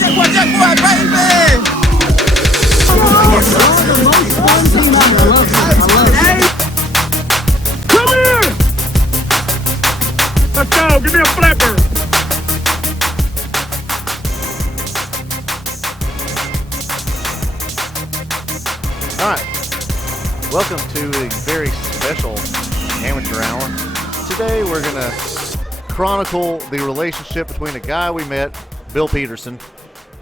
Watch that boy, baby! Come here! Let's go, give me a flipper! Alright, welcome to a very special amateur hour. Today we're going to chronicle the relationship between a guy we met, Bill Peterson,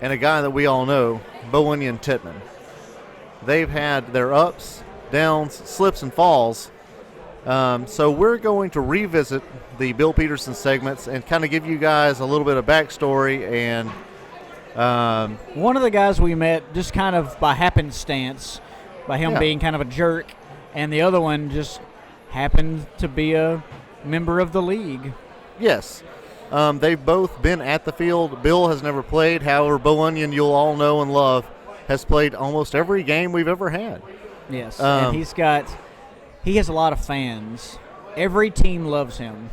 and a guy that we all know, Bowen Titman. They've had their ups, downs, slips, and falls. So we're going to revisit the Bill Peterson segments and kind of give you guys a little bit of backstory. And one of the guys we met just kind of by happenstance, by him being kind of a jerk, and the other one just happened to be a member of the league. Yes. They've both been at the field. Bill has never played. However, Bowen, you'll all know and love, has played almost every game we've ever had. Yes, and he has a lot of fans. Every team loves him.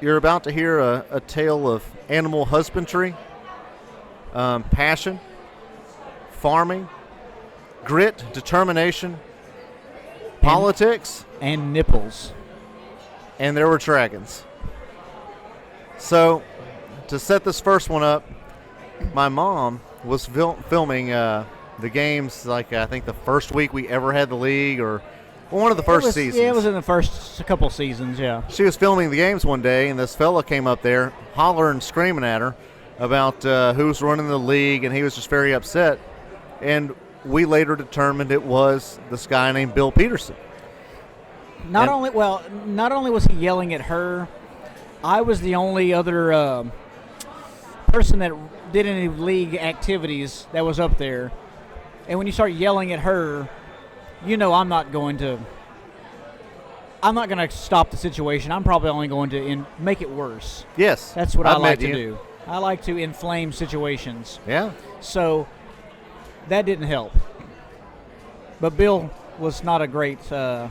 You're about to hear a tale of animal husbandry, passion, farming, grit, determination, politics. And nipples. And there were dragons. So, to set this first one up, my mom was filming the games, like I think the first week we ever had the league, or one of the first seasons. Yeah, it was in the first couple seasons, yeah. She was filming the games one day, and this fella came up there hollering, screaming at her about who's running the league, and he was just very upset. And we later determined it was this guy named Bill Peterson. Not only was he yelling at her, I was the only other person that did any league activities that was up there. And when you start yelling at her, you know I'm not going to stop the situation. I'm probably only going to make it worse. Yes. That's what I like to do. I like to inflame situations. Yeah. So that didn't help. But Bill was not a great fella.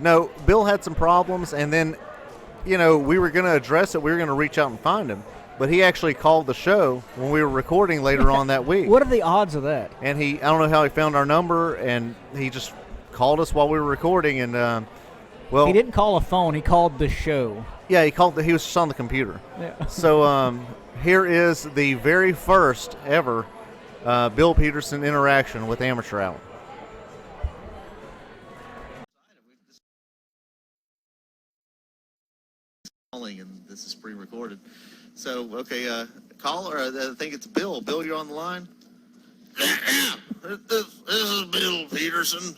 No, Bill had some problems, and then, we were going to address it. We were going to reach out and find him. But he actually called the show when we were recording later on that week. What are the odds of that? And I don't know how he found our number, and he just called us while we were recording. And, he didn't call a phone. He called the show. Yeah, he was just on the computer. Yeah. So here is the very first ever Bill Peterson interaction with Amateur Hour. And this is pre-recorded. So, okay, caller, I think it's Bill. Bill, you're on the line? This is Bill Peterson.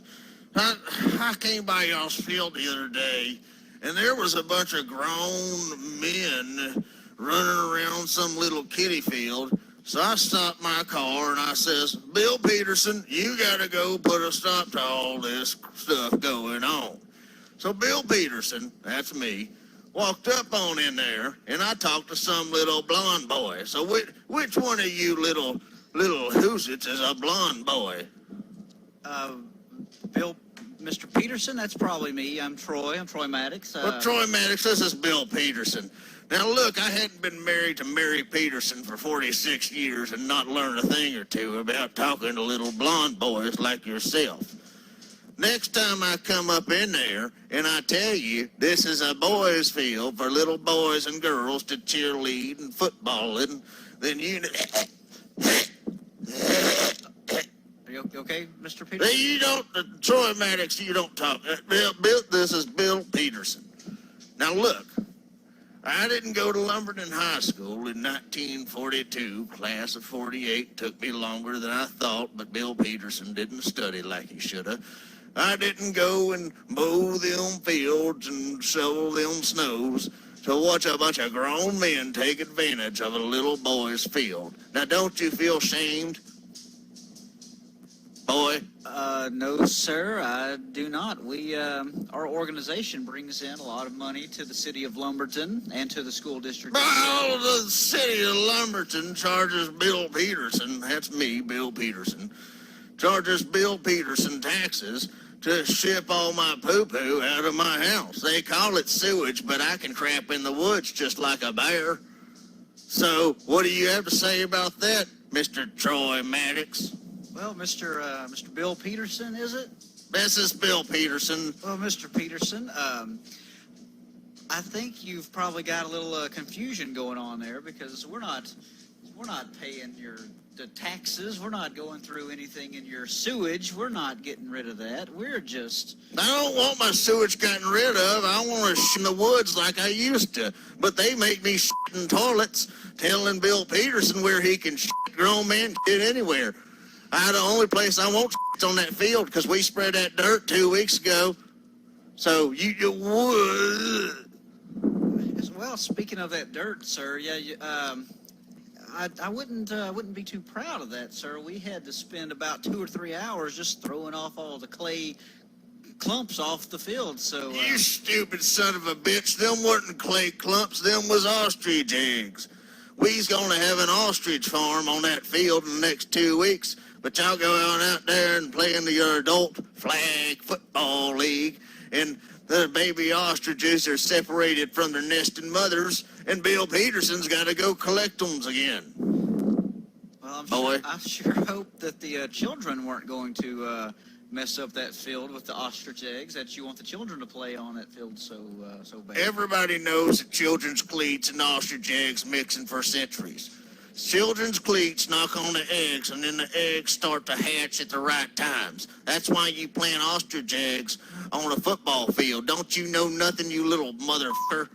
I came by y'all's field the other day, and there was a bunch of grown men running around some little kiddie field. So I stopped my car, and I says, Bill Peterson, you got to go put a stop to all this stuff going on. So Bill Peterson, that's me, walked up on in there, and I talked to some little blonde boy. So which one of you little hoosits is a blonde boy? Mr. Peterson, that's probably me. I'm Troy Maddox. Well, Troy Maddox, this is Bill Peterson. Now, look, I hadn't been married to Mary Peterson for 46 years and not learned a thing or two about talking to little blonde boys like yourself. Next time I come up in there and I tell you this is a boys' field for little boys and girls to cheerlead and football in, then you... Are you okay, Mr. Peterson? You don't, Troy Maddox, you don't talk. Bill, this is Bill Peterson. Now look, I didn't go to Lumberton High School in 1942. Class of 48 took me longer than I thought, but Bill Peterson didn't study like he should have. I didn't go and mow them fields and shovel them snows to watch a bunch of grown men take advantage of a little boy's field. Now, don't you feel shamed, boy? No, sir, I do not. Our organization brings in a lot of money to the city of Lumberton and to the school district. Well, the city of Lumberton charges Bill Peterson, that's me, Bill Peterson, charges Bill Peterson taxes to ship all my poo-poo out of my house. They call it sewage, but I can crap in the woods just like a bear. So, what do you have to say about that, Mr. Troy Maddox? Well, Mr. Bill Peterson, is it? This is Bill Peterson. Well, Mr. Peterson, I think you've probably got a little confusion going on there because we're not paying the taxes. We're not going through anything in your sewage. We're not getting rid of that. We're just. I don't want my sewage gotten rid of. I want to shit in the woods like I used to. But they make me shit in toilets, telling Bill Peterson where he can shit grown man shit anywhere. The only place I want shit's on that field because we spread that dirt 2 weeks ago. So you would. Well, speaking of that dirt, sir, I wouldn't be too proud of that, sir. We had to spend about 2 or 3 hours just throwing off all the clay clumps off the field. So You stupid son of a bitch. Them weren't clay clumps. Them was ostrich eggs. We's gonna have an ostrich farm on that field in the next 2 weeks. But y'all go out there and play in your adult flag football league, and the baby ostriches are separated from their nesting mothers, and Bill Peterson's got to go collect them again. Well, Boy. I sure hope that the children weren't going to mess up that field with the ostrich eggs. That you want the children to play on that field so bad. Everybody knows that children's cleats and ostrich eggs mixing for centuries. Children's cleats knock on the eggs, and then the eggs start to hatch at the right times. That's why you plant ostrich eggs on a football field. Don't you know nothing, you little motherfucker?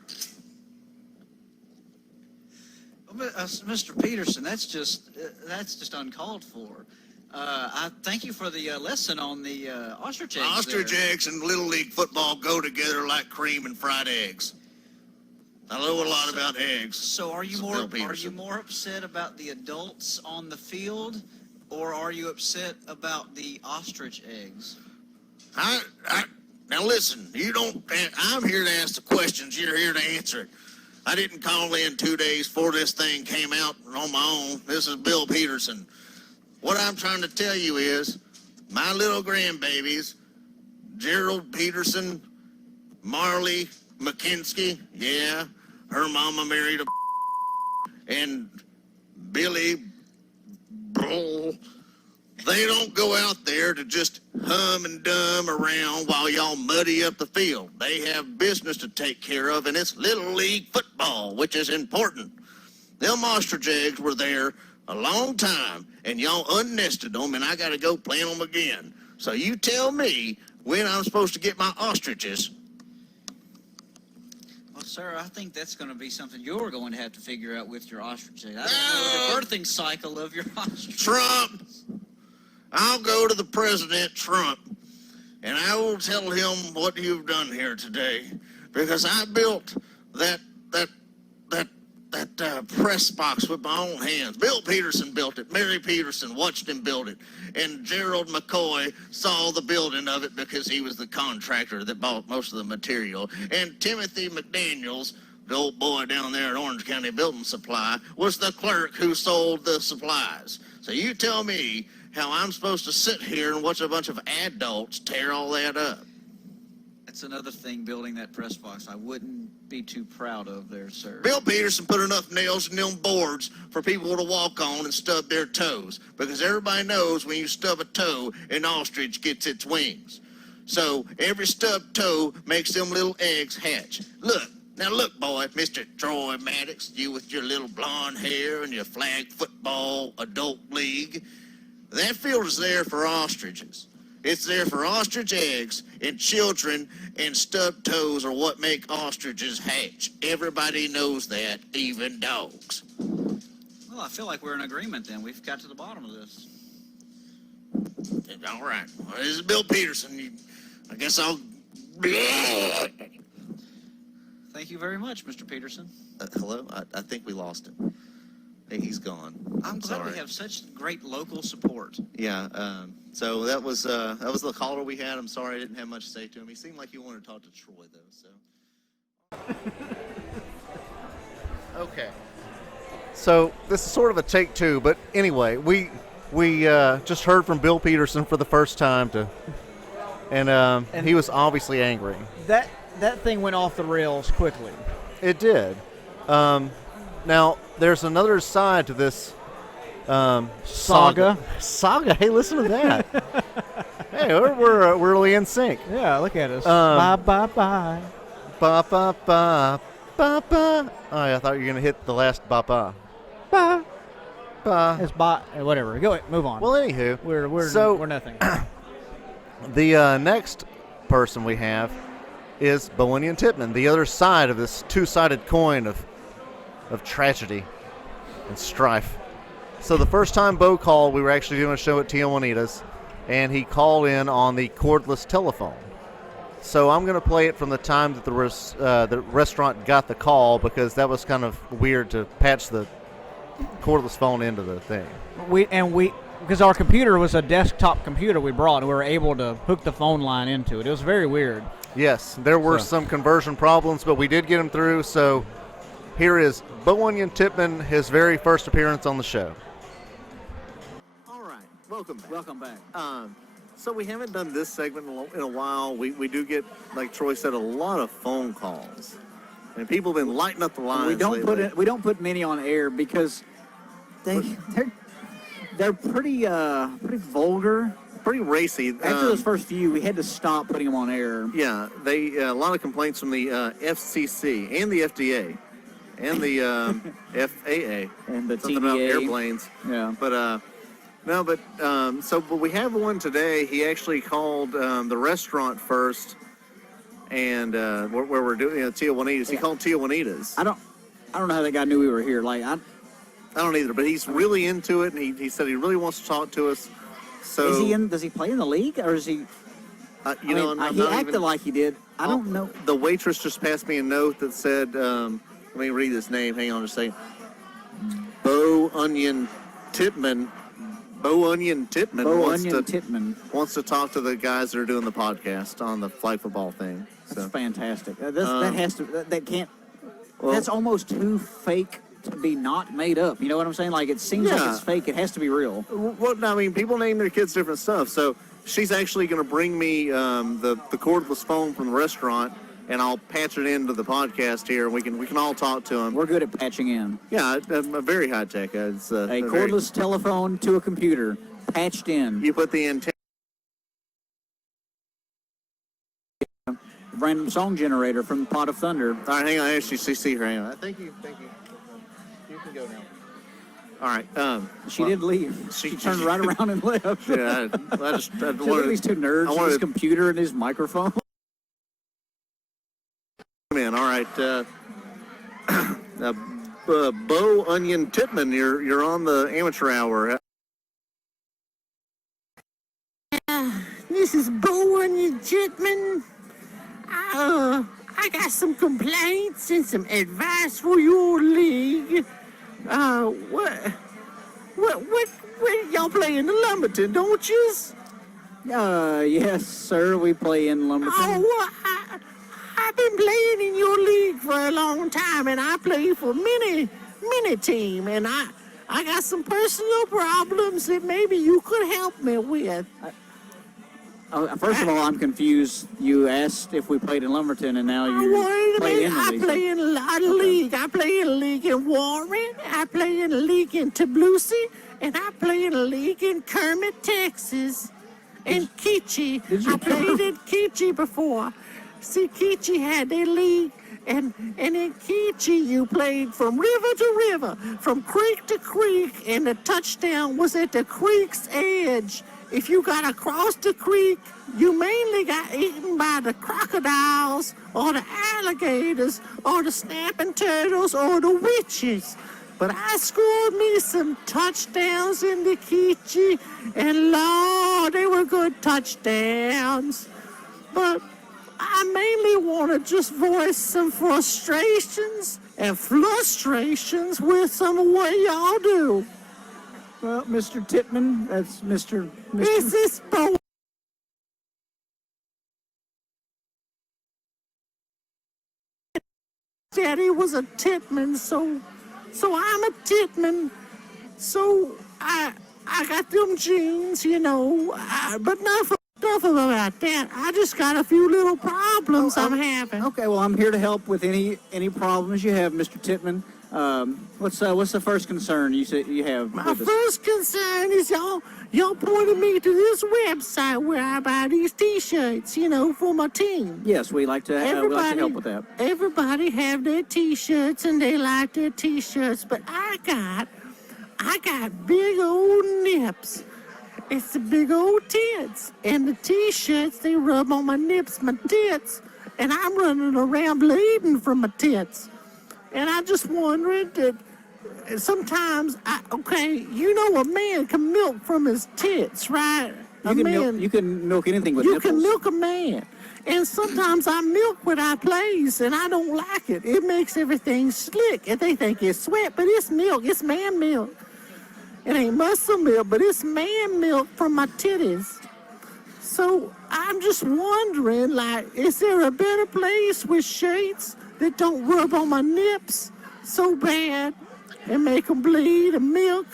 Mr. Peterson, that's just uncalled for. I thank you for the lesson on the ostrich eggs. Ostrich there. eggs and Little League football go together like cream and fried eggs. I know a lot about eggs. So are you This is more Bill Peterson. upset about the adults on the field, or are you upset about the ostrich eggs? Now listen, I'm here to ask the questions. You're here to answer it. I didn't call in 2 days before this thing came out on my own. This is Bill Peterson. What I'm trying to tell you is, my little grandbabies, Gerald Peterson, Marley McKinsky, yeah, her mama married a and Billy Bull. They don't go out there to just hum and dum around while y'all muddy up the field. They have business to take care of, and it's Little League football, which is important. Them ostrich eggs were there a long time, and y'all unnested them, and I got to go plant them again. So you tell me when I'm supposed to get my ostriches. Well, sir, I think that's going to be something you're going to have to figure out with your ostrich eggs. I don't know the birthing cycle of your ostrich. Trump. I'll go to the President Trump, and I will tell him what you've done here today, because I built that press box with my own hands. Bill Peterson built it. Mary Peterson watched him build it, and Gerald McCoy saw the building of it because he was the contractor that bought most of the material. And Timothy McDaniels, the old boy down there at Orange County Building Supply, was the clerk who sold the supplies. So you tell me how I'm supposed to sit here and watch a bunch of adults tear all that up. That's another thing, building that press box I wouldn't be too proud of there, sir. Bill Peterson put enough nails in them boards for people to walk on and stub their toes, because everybody knows when you stub a toe, an ostrich gets its wings. So every stubbed toe makes them little eggs hatch. Look, boy, Mr. Troy Maddox, you with your little blonde hair and your flag football adult league, that field is there for ostriches. It's there for ostrich eggs, and children and stubbed toes are what make ostriches hatch. Everybody knows that, even dogs. Well, I feel like we're in agreement then. We've got to the bottom of this. All right. Well, this is Bill Peterson. I guess I'll... Thank you very much, Mr. Peterson. Hello? I think we lost him. Hey, he's gone. I'm glad sorry. we have such great local support. Yeah, so that was the caller we had. I'm sorry I didn't have much to say to him. He seemed like he wanted to talk to Troy, though, so. Okay. So this is sort of a take two, but anyway, we just heard from Bill Peterson for the first time, and he was obviously angry. That thing went off the rails quickly. It did. Now, there's another side to this Saga. Saga. Hey, listen to that. Hey, we're really in sync. Yeah, look at us. Bye, bye, bye. Ba ba ba ba ba. Oh, yeah, I thought you were gonna hit the last ba ba. Bye. Ba. It's bye. Whatever. Go ahead. Move on. Well, anywho, we're nothing. the next person we have is Bowen Titman, the other side of this two-sided coin of tragedy and strife. So the first time Bo called, we were actually doing a show at Tia Juanita's, and he called in on the cordless telephone. So I'm going to play it from the time that the restaurant got the call, because that was kind of weird to patch the cordless phone into the thing. Because our computer was a desktop computer we brought, and we were able to hook the phone line into it. It was very weird. Yes, there were some conversion problems, but we did get him through. So here is Bowen Titman, his very first appearance on the show. All right, welcome back. Welcome back. So we haven't done this segment in a while. We do get, like Troy said, a lot of phone calls, and people have been lighting up the lines. We don't put many on air because they're pretty vulgar. Pretty racy. After those first few, we had to stop putting them on air. Yeah, a lot of complaints from the FCC and the FDA and the FAA and the something TVA. about airplanes. Yeah, but but we have one today. He actually called the restaurant first, and where we're doing Tia Juanita's. He called Tia Juanita's. I don't know how that guy knew we were here. Like I don't either, but he's really into it, and he said he really wants to talk to us. So is he in? Does he play in the league, or is he? He acted like he did. I don't know. The waitress just passed me a note that said, let me read his name. Hang on a second. Bo Onion Titman wants to talk to the guys that are doing the podcast on the flag football thing. That's fantastic. That's almost too fake to be not made up. You know what I'm saying? Like, it seems like it's fake. It has to be real. Well, I mean, people name their kids different stuff. So she's actually going to bring me the cordless phone from the restaurant, and I'll patch it into the podcast here, and we can all talk to him. We're good at patching in. Yeah, very high tech. It's a cordless telephone to a computer, patched in. You put the antenna. Random song generator from Pot of Thunder. All right, hang on. I actually see her. Hang on. Thank you. You can go now. All right. She did leave. She turned right around and left. Yeah, I just wanted these two nerds with his computer and his microphone. Man, all right. Bo Onion Titman, you're on the amateur hour. This is Bo Onion Titman. I got some complaints and some advice for your league. What y'all play in the Lumberton, don't you? Yes, sir. We play in Lumberton. Oh, I've been playing in your league for a long time, and I play for many team, and I got some personal problems that maybe you could help me with. First of all, I'm confused. You asked if we played in Lumberton, and now you play in the league. I play in a lot of league. I play in a league in Warren. I play in a league in Tbilisi, and I play in a league in Kermit, Texas, and Keechee. I played in Keechee before. See, Keechee had their league, and in Keechee you played from river to river, from creek to creek, and the touchdown was at the creek's edge. If you got across the creek, you mainly got eaten by the crocodiles or the alligators or the snapping turtles or the witches. But I scored me some touchdowns in the Keechee, and Lord, they were good touchdowns. But I mainly want to just voice some frustrations and frustrations with some of what y'all do. Well, Mr. Titman, that's Mr. This is Bo. Daddy was a Titman, so I'm a Titman. So I got them genes, you know. But enough about that. I just got a few little problems I'm having. Okay, well, I'm here to help with any problems you have, Mr. Titman. What's the first concern you said you have? My with us? first concern is y'all pointed me to this website where I buy these T-shirts, for my team. Yes, we like to help with that. Everybody have their T-shirts and they like their T-shirts, but I got big old nips. It's the big old tits, and the T-shirts they rub on my nips, my tits, and I'm running around bleeding from my tits. And I just wondered that sometimes, a man can milk from his tits, right? You can milk anything with You nipples. can milk a man. And sometimes I milk what I please, and I don't like it. It makes everything slick, and they think it's sweat, but it's milk. It's man milk. It ain't muscle milk, but it's man milk from my titties. So I'm just wondering, is there a better place with shirts that don't rub on my nips so bad and make them bleed and milk?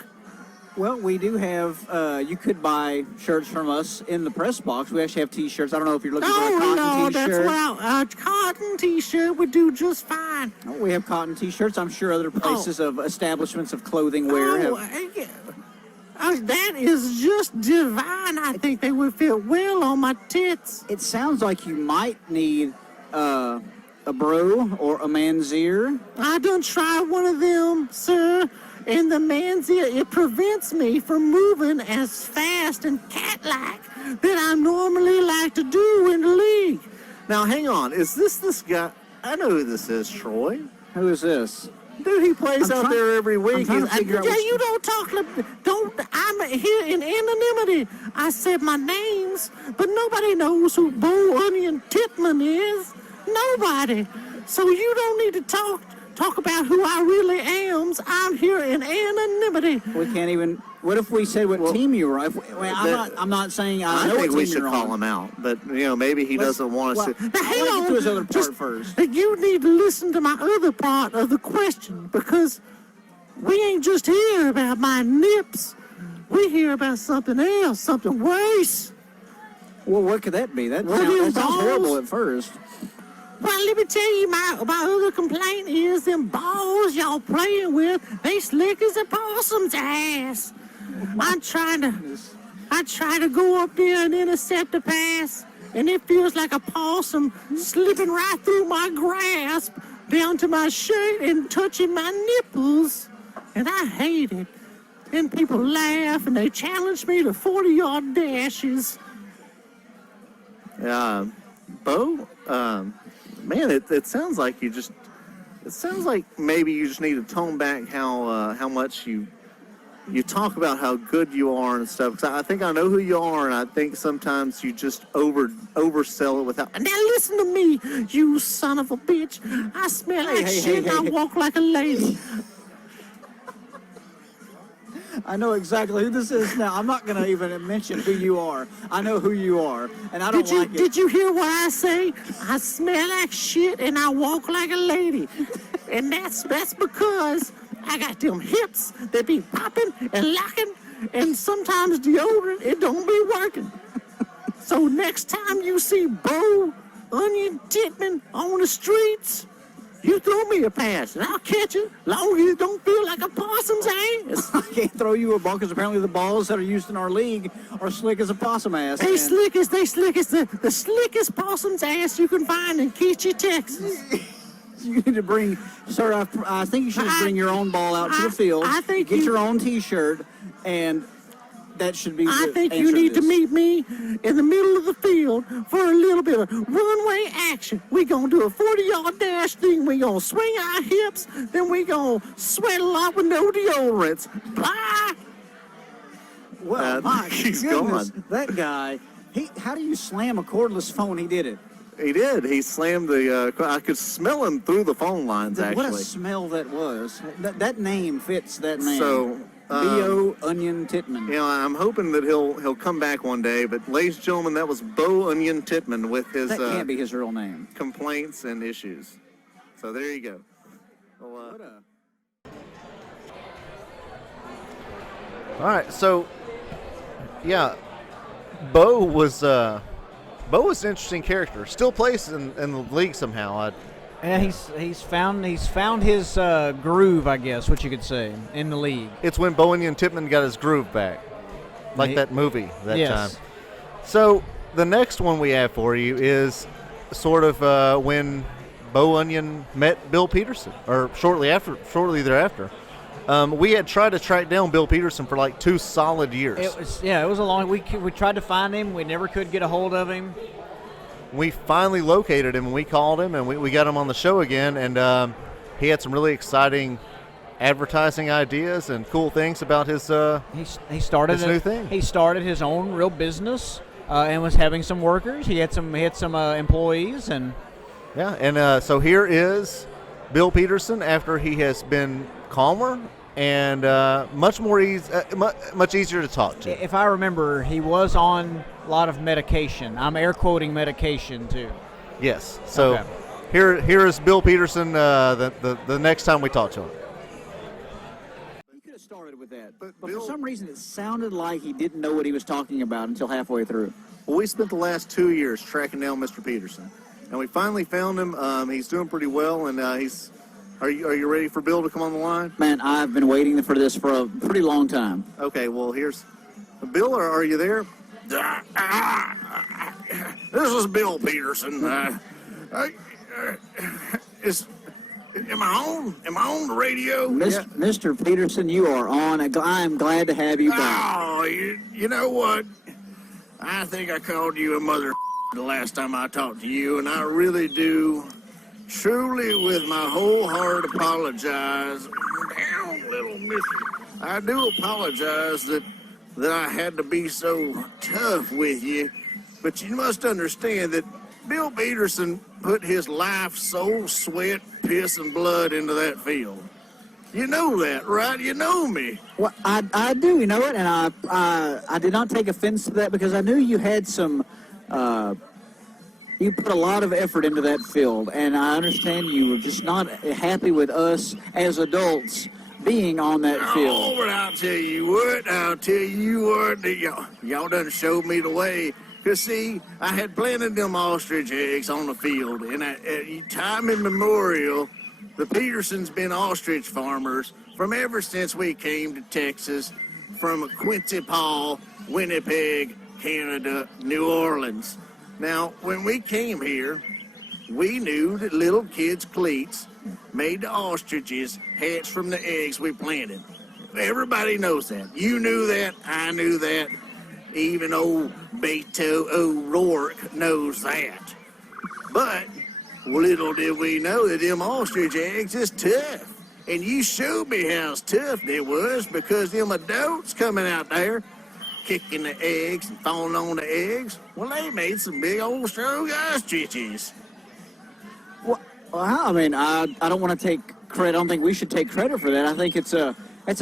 Well, we do have, you could buy shirts from us in the press box. We actually have T-shirts. I don't know if you're looking for a cotton T-shirt. A cotton T-shirt would do just fine. Oh, we have cotton T-shirts. I'm sure other places of establishments of clothing wear that is just divine. I think they would fit well on my tits. It sounds like you might need a bro or a man's ear. I done tried one of them, sir. And the man's ear, it prevents me from moving as fast and cat-like that I normally like to do in the league. Now, hang on. Is this guy? I know who this is, Troy. Who is this? Dude, he plays out there every week. I'm trying to figure out You don't talk I'm here in anonymity. I said my names, but nobody knows who Bo Onion Titman is. Nobody. So you don't need to talk about who I really am. I'm here in anonymity. We can't even. What if we said what team you were on? I'm not saying I know think what we team should you're call on. him out, but maybe he doesn't want us to. Now, hang Let's on. get to his other part first. You need to listen to my other part of the question, because we ain't just hear about my nips. We hear about something else, something worse. Well, what could that be? That What are sounds balls? horrible at first. Well, let me tell you, my other complaint is them balls y'all playing with, they slick as a possum's ass. I try to go up there and intercept a pass, and it feels like a possum slipping right through my grasp down to my shirt and touching my nipples. And I hate it. And people laugh and they challenge me to 40-yard dashes. Bo, man, it sounds like it sounds like maybe you just need to tone back how much you talk about how good you are and stuff. 'Cause I think I know who you are, and I think sometimes you just oversell it without. Now listen to me, you son of a bitch. I smell like shit and I walk like a lady. I know exactly who this is now. I'm not going to even mention who you are. I know who you are, and I don't like it. Did you hear what I say? I smell like shit and I walk like a lady. And that's because I got them hips that be popping and locking, and sometimes deodorant, it don't be working. So next time you see Bo Onion Titman on the streets, you throw me a pass, and I'll catch it, long as it don't feel like a possum's ass. I can't throw you a ball because apparently the balls that are used in our league are slick as a possum ass. They slick as the slickest possum's ass you can find in Keachie, Texas. You need to bring, sir. I think you should just bring your own ball out to the field. I think get your own T-shirt, and that should be. I think you need to meet me in the middle of the field for a little bit of runway action. We're going to do a 40-yard dash thing. We're going to swing our hips. Then we're going to sweat a lot with no deodorants. Bye. Well, my he's goodness, gone. that guy. How do you slam a cordless phone? He did it. He did. He slammed the. I could smell him through the phone lines. Actually, What a smell that was. That name fits that name. So. B.O. Onion Titman. I'm hoping that he'll come back one day. But, ladies and gentlemen, that was Bo Onion Titman with his That can't be his real name. complaints and issues. So there you go. Well, all right. So, yeah, Bo was an interesting character. Still plays in the league somehow. Yeah, he's found his groove, I guess, what you could say, in the league. It's when Bowen and Titman got his groove back, like that movie that Yes. time. So the next one we have for you is sort of when Bo Onion met Bill Peterson, or shortly thereafter. We had tried to track down Bill Peterson for like 2 solid years. It was a long. We tried to find him. We never could get a hold of him. We finally located him, and we called him, and we got him on the show again, and he had some really exciting advertising ideas and cool things about his He started his new thing. He started his own real business and was having some workers. He had some employees, and so here is Bill Peterson after he has been calmer and much easier to talk to. if I remember, he was on a lot of medication. I'm air quoting medication too. Yes. So Okay. here is Bill Peterson the next time we talk to him. He could have started with that, But but Bill- for some reason it sounded like he didn't know what he was talking about until halfway through. Well, we spent the last 2 years tracking down Mr. Peterson, and we finally found him. He's doing pretty well, and he's. Are you ready for Bill to come on the line? Man, I've been waiting for this for a pretty long time. Okay. Well, here's Bill. Are you there? This is Bill Peterson. Am I on? Am I on the radio? Mr. Peterson, you are on. I'm glad to have you back. Oh, you know what? I think I called you a mother the last time I talked to you, and I really do, truly, with my whole heart, apologize. Down, little missy. I do apologize that I had to be so tough with you, but you must understand that Bill Peterson put his life, soul, sweat, piss, and blood into that field. You know that, right? You know me. Well, I do, you know it, and I did not take offense to that because I knew you had some. You put a lot of effort into that field, and I understand you were just not happy with us as adults being on that field. Oh, but I'll tell you what, y'all done showed me the way. Because, see, I had planted them ostrich eggs on the field, and at time immemorial, the Petersons been ostrich farmers from ever since we came to Texas, from Quincy Paul, Winnipeg, Canada, New Orleans. Now, when we came here, we knew that little kids' cleats made the ostriches hatch from the eggs we planted. Everybody knows that. You knew that. I knew that. Even old Beto O'Rourke knows that. But little did we know that them ostrich eggs is tough. And you showed me how tough they was because them adults coming out there kicking the eggs and falling on the eggs, well, they made some big old strong ostriches. Well, I mean, I don't want to take credit. I don't think we should take credit for that. I think it's a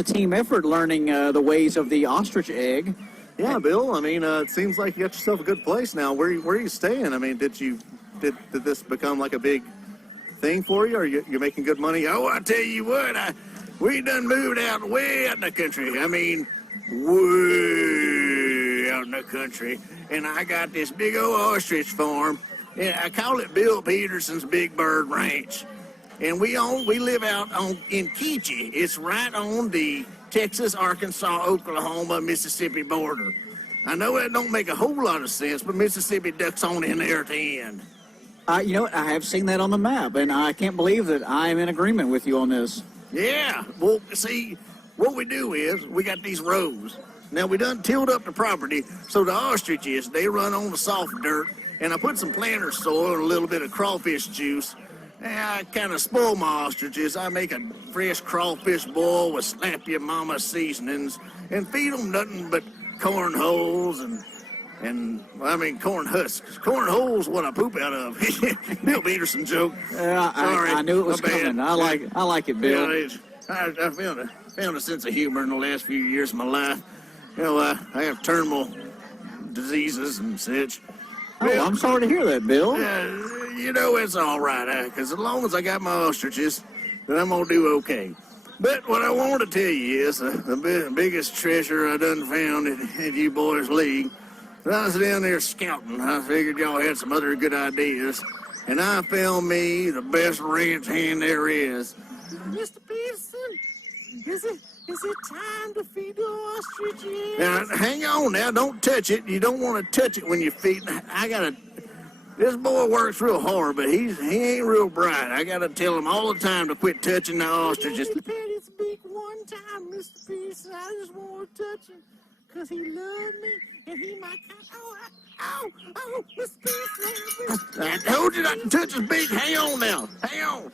team effort learning the ways of the ostrich egg. Yeah, Bill. I mean, it seems like you got yourself a good place now. Where are you staying? I mean, did this become like a big thing for you? Or you're making good money? Oh, I tell you what, we done moved out way out in the country. I mean, way out in the country. And I got this big old ostrich farm. And I call it Bill Peterson's Big Bird Ranch. And we live out in Keechie. It's right on the Texas, Arkansas, Oklahoma, Mississippi border. I know that don't make a whole lot of sense, but Mississippi ducks on in there at the end. You know what? I have seen that on the map, and I can't believe that I am in agreement with you on this. Yeah, well, see, what we do is we got these rows. Now, we done tilled up the property, so the ostriches, they run on the soft dirt, and I put some planter soil and a little bit of crawfish juice. And I kind of spoil my ostriches. I make a fresh crawfish boil with Slap Your Mama seasonings and feed them nothing but corn holes and corn husks. Corn holes what I poop out of. Bill Peterson joke. Sorry, I knew it was my bad. coming. I like it, Bill. Yeah, I found a sense of humor in the last few years of my life. You know, I have terminal diseases and such. Oh, I'm sorry to hear that, Bill. You know, it's all right, because as long as I got my ostriches, then I'm going to do okay. But what I want to tell you is the biggest treasure I done found at you boys' league. When I was down there scouting, I figured y'all had some other good ideas. and I found me the best ranch hand there is. Mr. Peterson, is it time to feed the ostriches? Now, hang on now. Don't touch it. You don't want to touch it when you feed. This boy works real hard, but he ain't real bright. I gotta tell him all the time to quit touching the ostriches. He pat his beak one time, Mr. Peterson. I just want to touch him because he loved me and he might come. Oh, Mr. Peterson. I told you not to touch his beak. Hang on now. Hang on.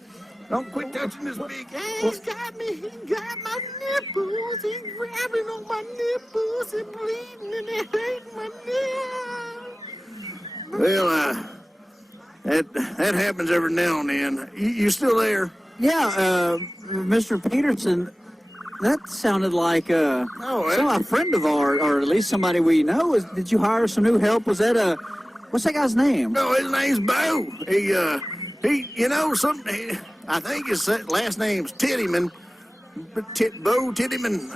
Don't quit touching his beak. Hey, he's got me. He got my nipples. He's grabbing on my nipples and bleeding and it hurting my nipples. Well, that happens every now and then. You still there? Yeah, Mr. Peterson, that sounded like a friend of ours, or at least somebody we know. Did you hire some new help? Was that what's that guy's name? No, his name's Bo. I think his last name's Titman. Bo Titman,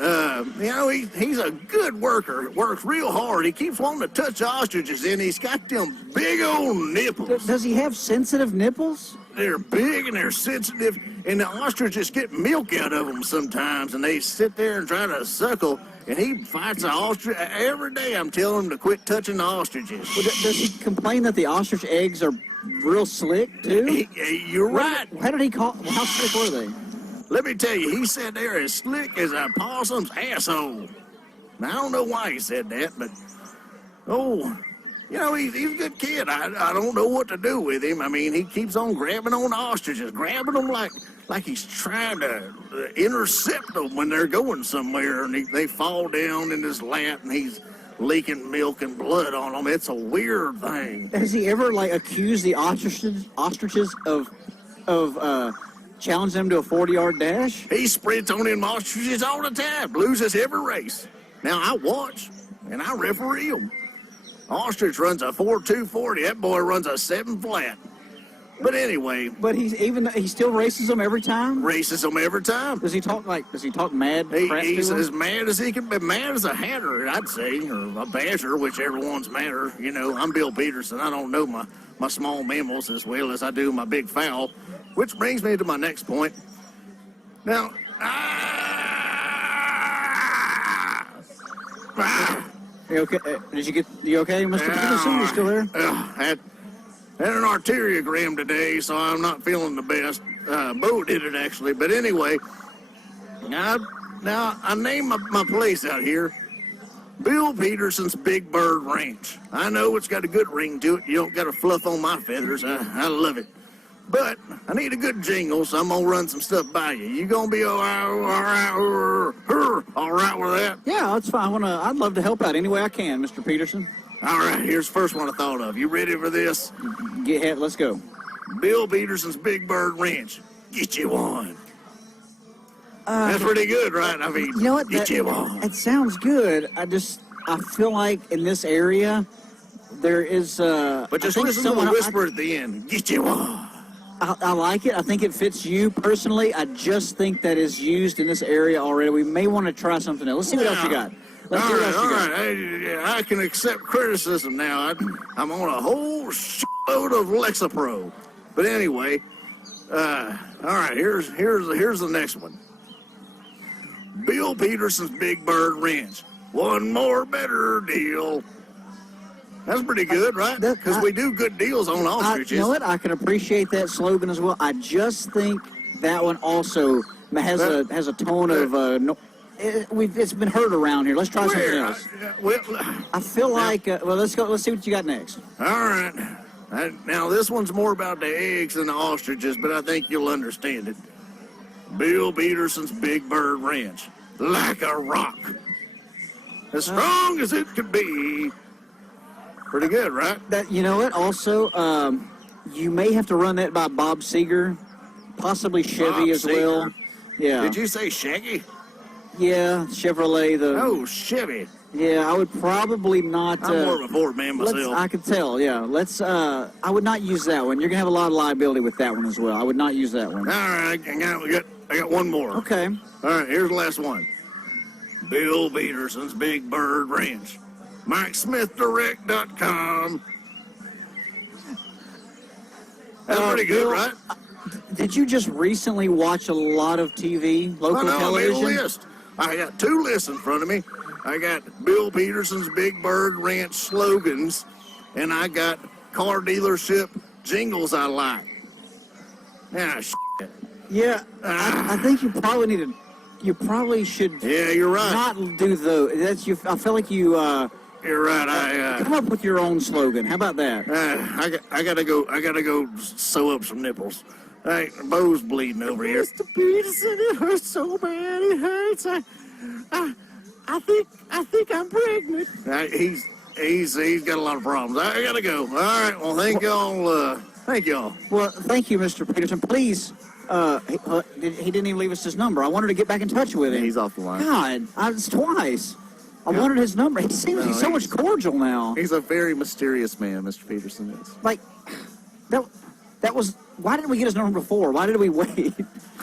he's a good worker. Works real hard. He keeps wanting to touch ostriches, and he's got them big old nipples. Does he have sensitive nipples? They're big and they're sensitive, and the ostriches get milk out of them sometimes, and they sit there and try to suckle, and he fights the ostrich. Every day I'm telling him to quit touching the ostriches. Well, does he complain that the ostrich eggs are real slick, too? You're right. How did he call? How slick were they? Let me tell you, he said they're as slick as a possum's asshole. Now, I don't know why he said that, but, he's a good kid. I don't know what to do with him. I mean, he keeps on grabbing on the ostriches, grabbing them like he's trying to intercept them when they're going somewhere, and they fall down in his lap, and he's leaking milk and blood on them. It's a weird thing. Has he ever, accused the ostriches of challenge them to a 40-yard dash? He sprints on them ostriches all the time, loses every race. Now, I watch, and I referee them. Ostrich runs a 4.240. That boy runs a 7 flat. But anyway. But he still races them every time? Races them every time. Does he talk mad? He's as mad as he can be. Mad as a hatter, I'd say, or a basher, whichever one's madder. I'm Bill Peterson. I don't know my small mammals as well as I do my big fowl. Which brings me to my next point. Now, You okay? You okay, Mr. Peterson? You still there? Had an arteriogram today, so I'm not feeling the best. Bo did it, actually. But anyway, now I named my place out here Bill Peterson's Big Bird Ranch. I know it's got a good ring to it. You don't got to fluff on my feathers. I love it. But I need a good jingle, so I'm going to run some stuff by you. You going to be all right with that? Yeah, that's fine. I'd love to help out any way I can, Mr. Peterson. All right, here's the first one I thought of. You ready for this? Let's go. Bill Peterson's Big Bird Ranch. Get you one. That's pretty good, right? I mean, you know what? Get you one. It sounds good. I feel like in this area, there is... But just listen to the whisper at the end. Get you one. I like it. I think it fits you personally. I just think that is used in this area already. We may want to try something else. Let's see what else you got. Let's see what else you got. I can accept criticism now. I'm on a whole shitload of Lexapro. But anyway, all right, here's the next one. Bill Peterson's Big Bird Ranch. One more better deal. That's pretty good, right? Because we do good deals on ostriches. You know what? I can appreciate that slogan as well. I just think that one also has a tone of it's been heard around here. Let's try something else. I feel like let's go. Let's see what you got next. All right. Now this one's more about the eggs than the ostriches, but I think you'll understand it. Bill Peterson's Big Bird Ranch, like a rock, as strong as it could be. Pretty good, right? You know what? Also, you may have to run that by Bob Seger, possibly Chevy as well. Yeah. Did you say Shaggy? Yeah, Chevrolet. Chevy. Yeah, I would probably not. I'm more of a Ford man myself. I could tell. Yeah, I would not use that one. You're gonna have a lot of liability with that one as well. I would not use that one. All right, I got one more. Okay. All right, here's the last one. Bill Peterson's Big Bird Ranch. MikeSmithDirect.com. That's pretty good, Bill, right? Did you just recently watch a lot of TV, local I made a television? list. I got 2 lists in front of me. I got Bill Peterson's Big Bird Ranch slogans, and I got car dealership jingles I like. Ah, shit. Yeah, I think you probably need to. You probably should. Yeah, you're right. Not do those. That's you. I feel like you. You're right. Come up with your own slogan. How about that? I gotta go sew up some nipples. Hey, Bo's bleeding over here. Mr. Peterson, it hurts so bad. It hurts. I think I'm pregnant. He's got a lot of problems. I gotta go. All right. Well, thank y'all. Thank y'all. Well, thank you, Mr. Peterson. Please. He didn't even leave us his number. I wanted to get back in touch with him. He's off the line. God, it's twice. I wanted his number. He seems he's so much cordial now. He's a very mysterious man, Mr. Peterson is. Like, that was. Why didn't we get his number before? Why did we wait?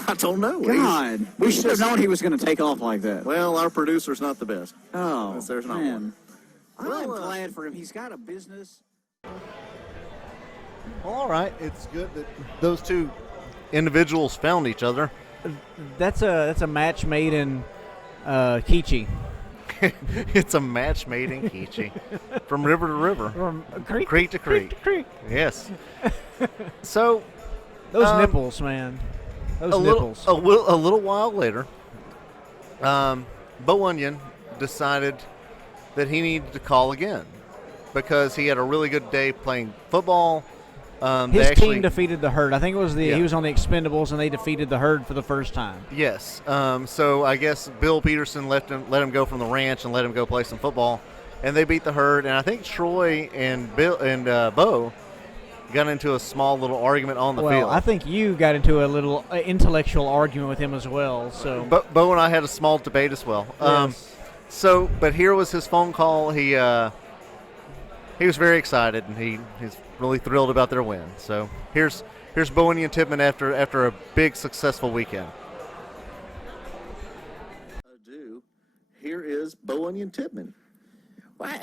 I don't know. God, we should have known he was going to take off like that. Well, our producer's not the best. Oh, There's not man. one. I'm glad for him. He's got a business. Well, all right. It's good that those 2 individuals found each other. That's a match made in Kichi. It's a match made in Kichi. From river to river. From creek to creek. Yes. So, those nipples, man. Those nipples. A little while later, Bo Onion decided that he needed to call again because he had a really good day playing football. His team defeated the Herd. I think it was he was on the Expendables, and they defeated the Herd for the first time. Yes. So I guess Bill Peterson let him go from the ranch and let him go play some football, and they beat the Herd. And I think Troy and Bo got into a small little argument on the field. I think you got into a little intellectual argument with him as well. So Bo and I had a small debate as well. Yes. But here was his phone call. He was very excited, and he's really thrilled about their win. So here's Bowen and Titman after a big successful weekend. Here is Bo Onion Titman. Well,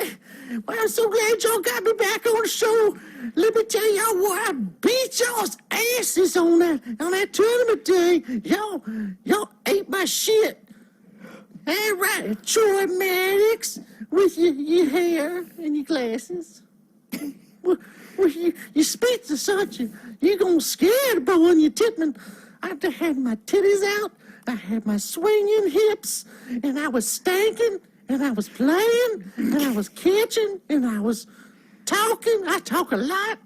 I'm so glad y'all got me back on the show. Let me tell y'all what, I beat y'all's asses on that tournament day. Y'all ate my shit. All right, Troy Maddox with your hair and your glasses. well, you speak to such you gonna scare the boy on your Titman. I had my titties out, I had my swinging hips, and I was stanking, and I was playing, and I was catching, and I was talking. I talk a lot.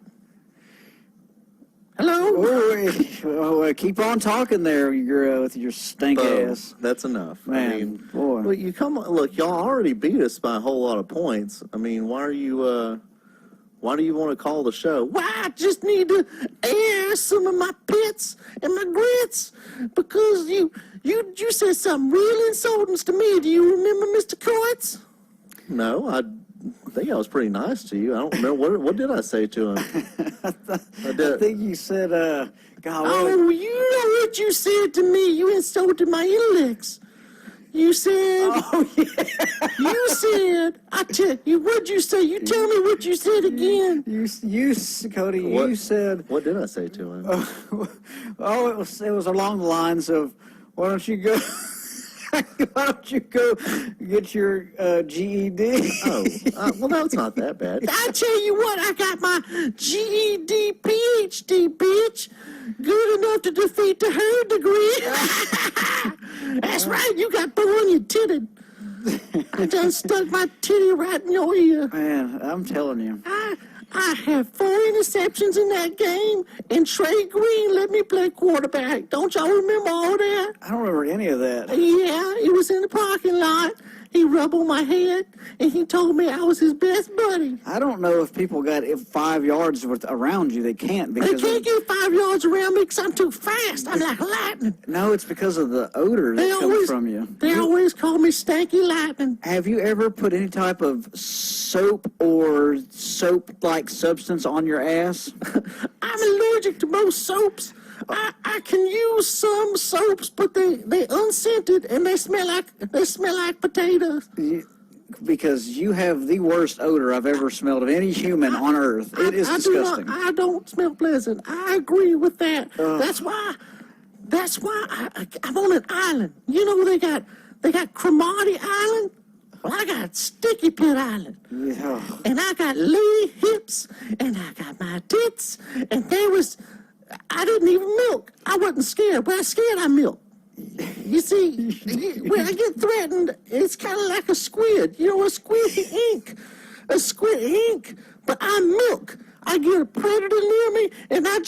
Hello? Keep on talking there, with your stink ass. That's enough. Man, I mean, boy. Look, look, y'all already beat us by a whole lot of points. I mean, why do you want to call the show? Well, I just need to air some of my pits and my grits because you said something real insulting to me. Do you remember, Mr. Kreutz? No, I think I was pretty nice to you. I don't remember. What did I say to him? I think you said, God, oh, you know what you said to me. You insulted my intellects. You said, you said, I tell you, what'd you say? You tell me what you said again. Cody, you said. What did I say to him? It was along the lines of, why don't you go get your GED? Well, that's not that bad. I tell you what, I got my GED, PhD, bitch. Good enough to defeat the Herd degree. That's right, you got boo on your titty. I done stuck my titty right in your ear. Man, I'm telling you. I have 4 interceptions in that game, and Trey Green let me play quarterback. Don't y'all remember all that? I don't remember any of that. Yeah, it was in the parking lot. He rubbed on my head, and he told me I was his best buddy. I don't know if people got 5 yards around you. They can't. They can't get 5 yards around me because I'm too fast. I'm like lightning. No, it's because of the odor that comes from you. They always call me Stanky Lightning. Have you ever put any type of soap or soap-like substance on your ass? I'm allergic to most soaps. I can use some soaps, but they unscented and they smell like potatoes. because you have the worst odor I've ever smelled of any human on earth. It is disgusting. I don't smell pleasant. I agree with that. That's why I'm on an island. You know they got Cromartie Island. Well, I got Sticky Pit Island. Yeah. And I got Lee hips, and I got my tits, and I didn't even milk. I wasn't scared. When I scared, I milk. You see, when I get threatened, it's kind of like a squid. You know, a squid ink. But I milk. I get a predator near me, and I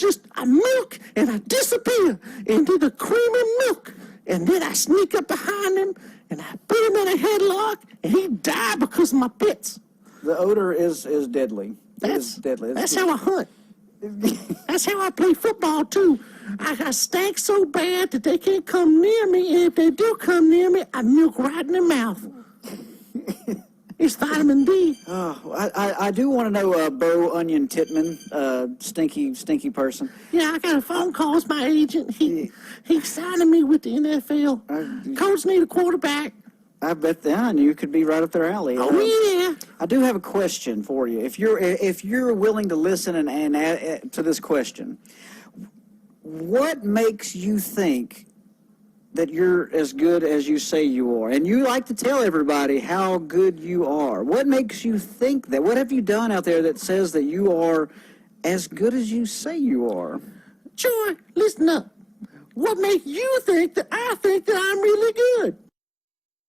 milk, and I disappear into the creamy milk. And then I sneak up behind him, and I put him in a headlock, and he died because of my pits. The odor is deadly. It's deadly. That's how I hunt. That's how I play football, too. I stank so bad that they can't come near me, and if they do come near me, I milk right in their mouth. It's vitamin D. I do want to know Bo Onion Titman, stinky person. Yeah, I got a phone call. It's my agent. He signing me with the NFL. Colts need a quarterback. I bet then you could be right up their alley. Oh yeah. I do have a question for you. If you're willing to listen and add to this question, what makes you think that you're as good as you say you are? And you like to tell everybody how good you are. What makes you think that? What have you done out there that says that you are as good as you say you are? Joy, listen up. What makes you think that I think that I'm really good?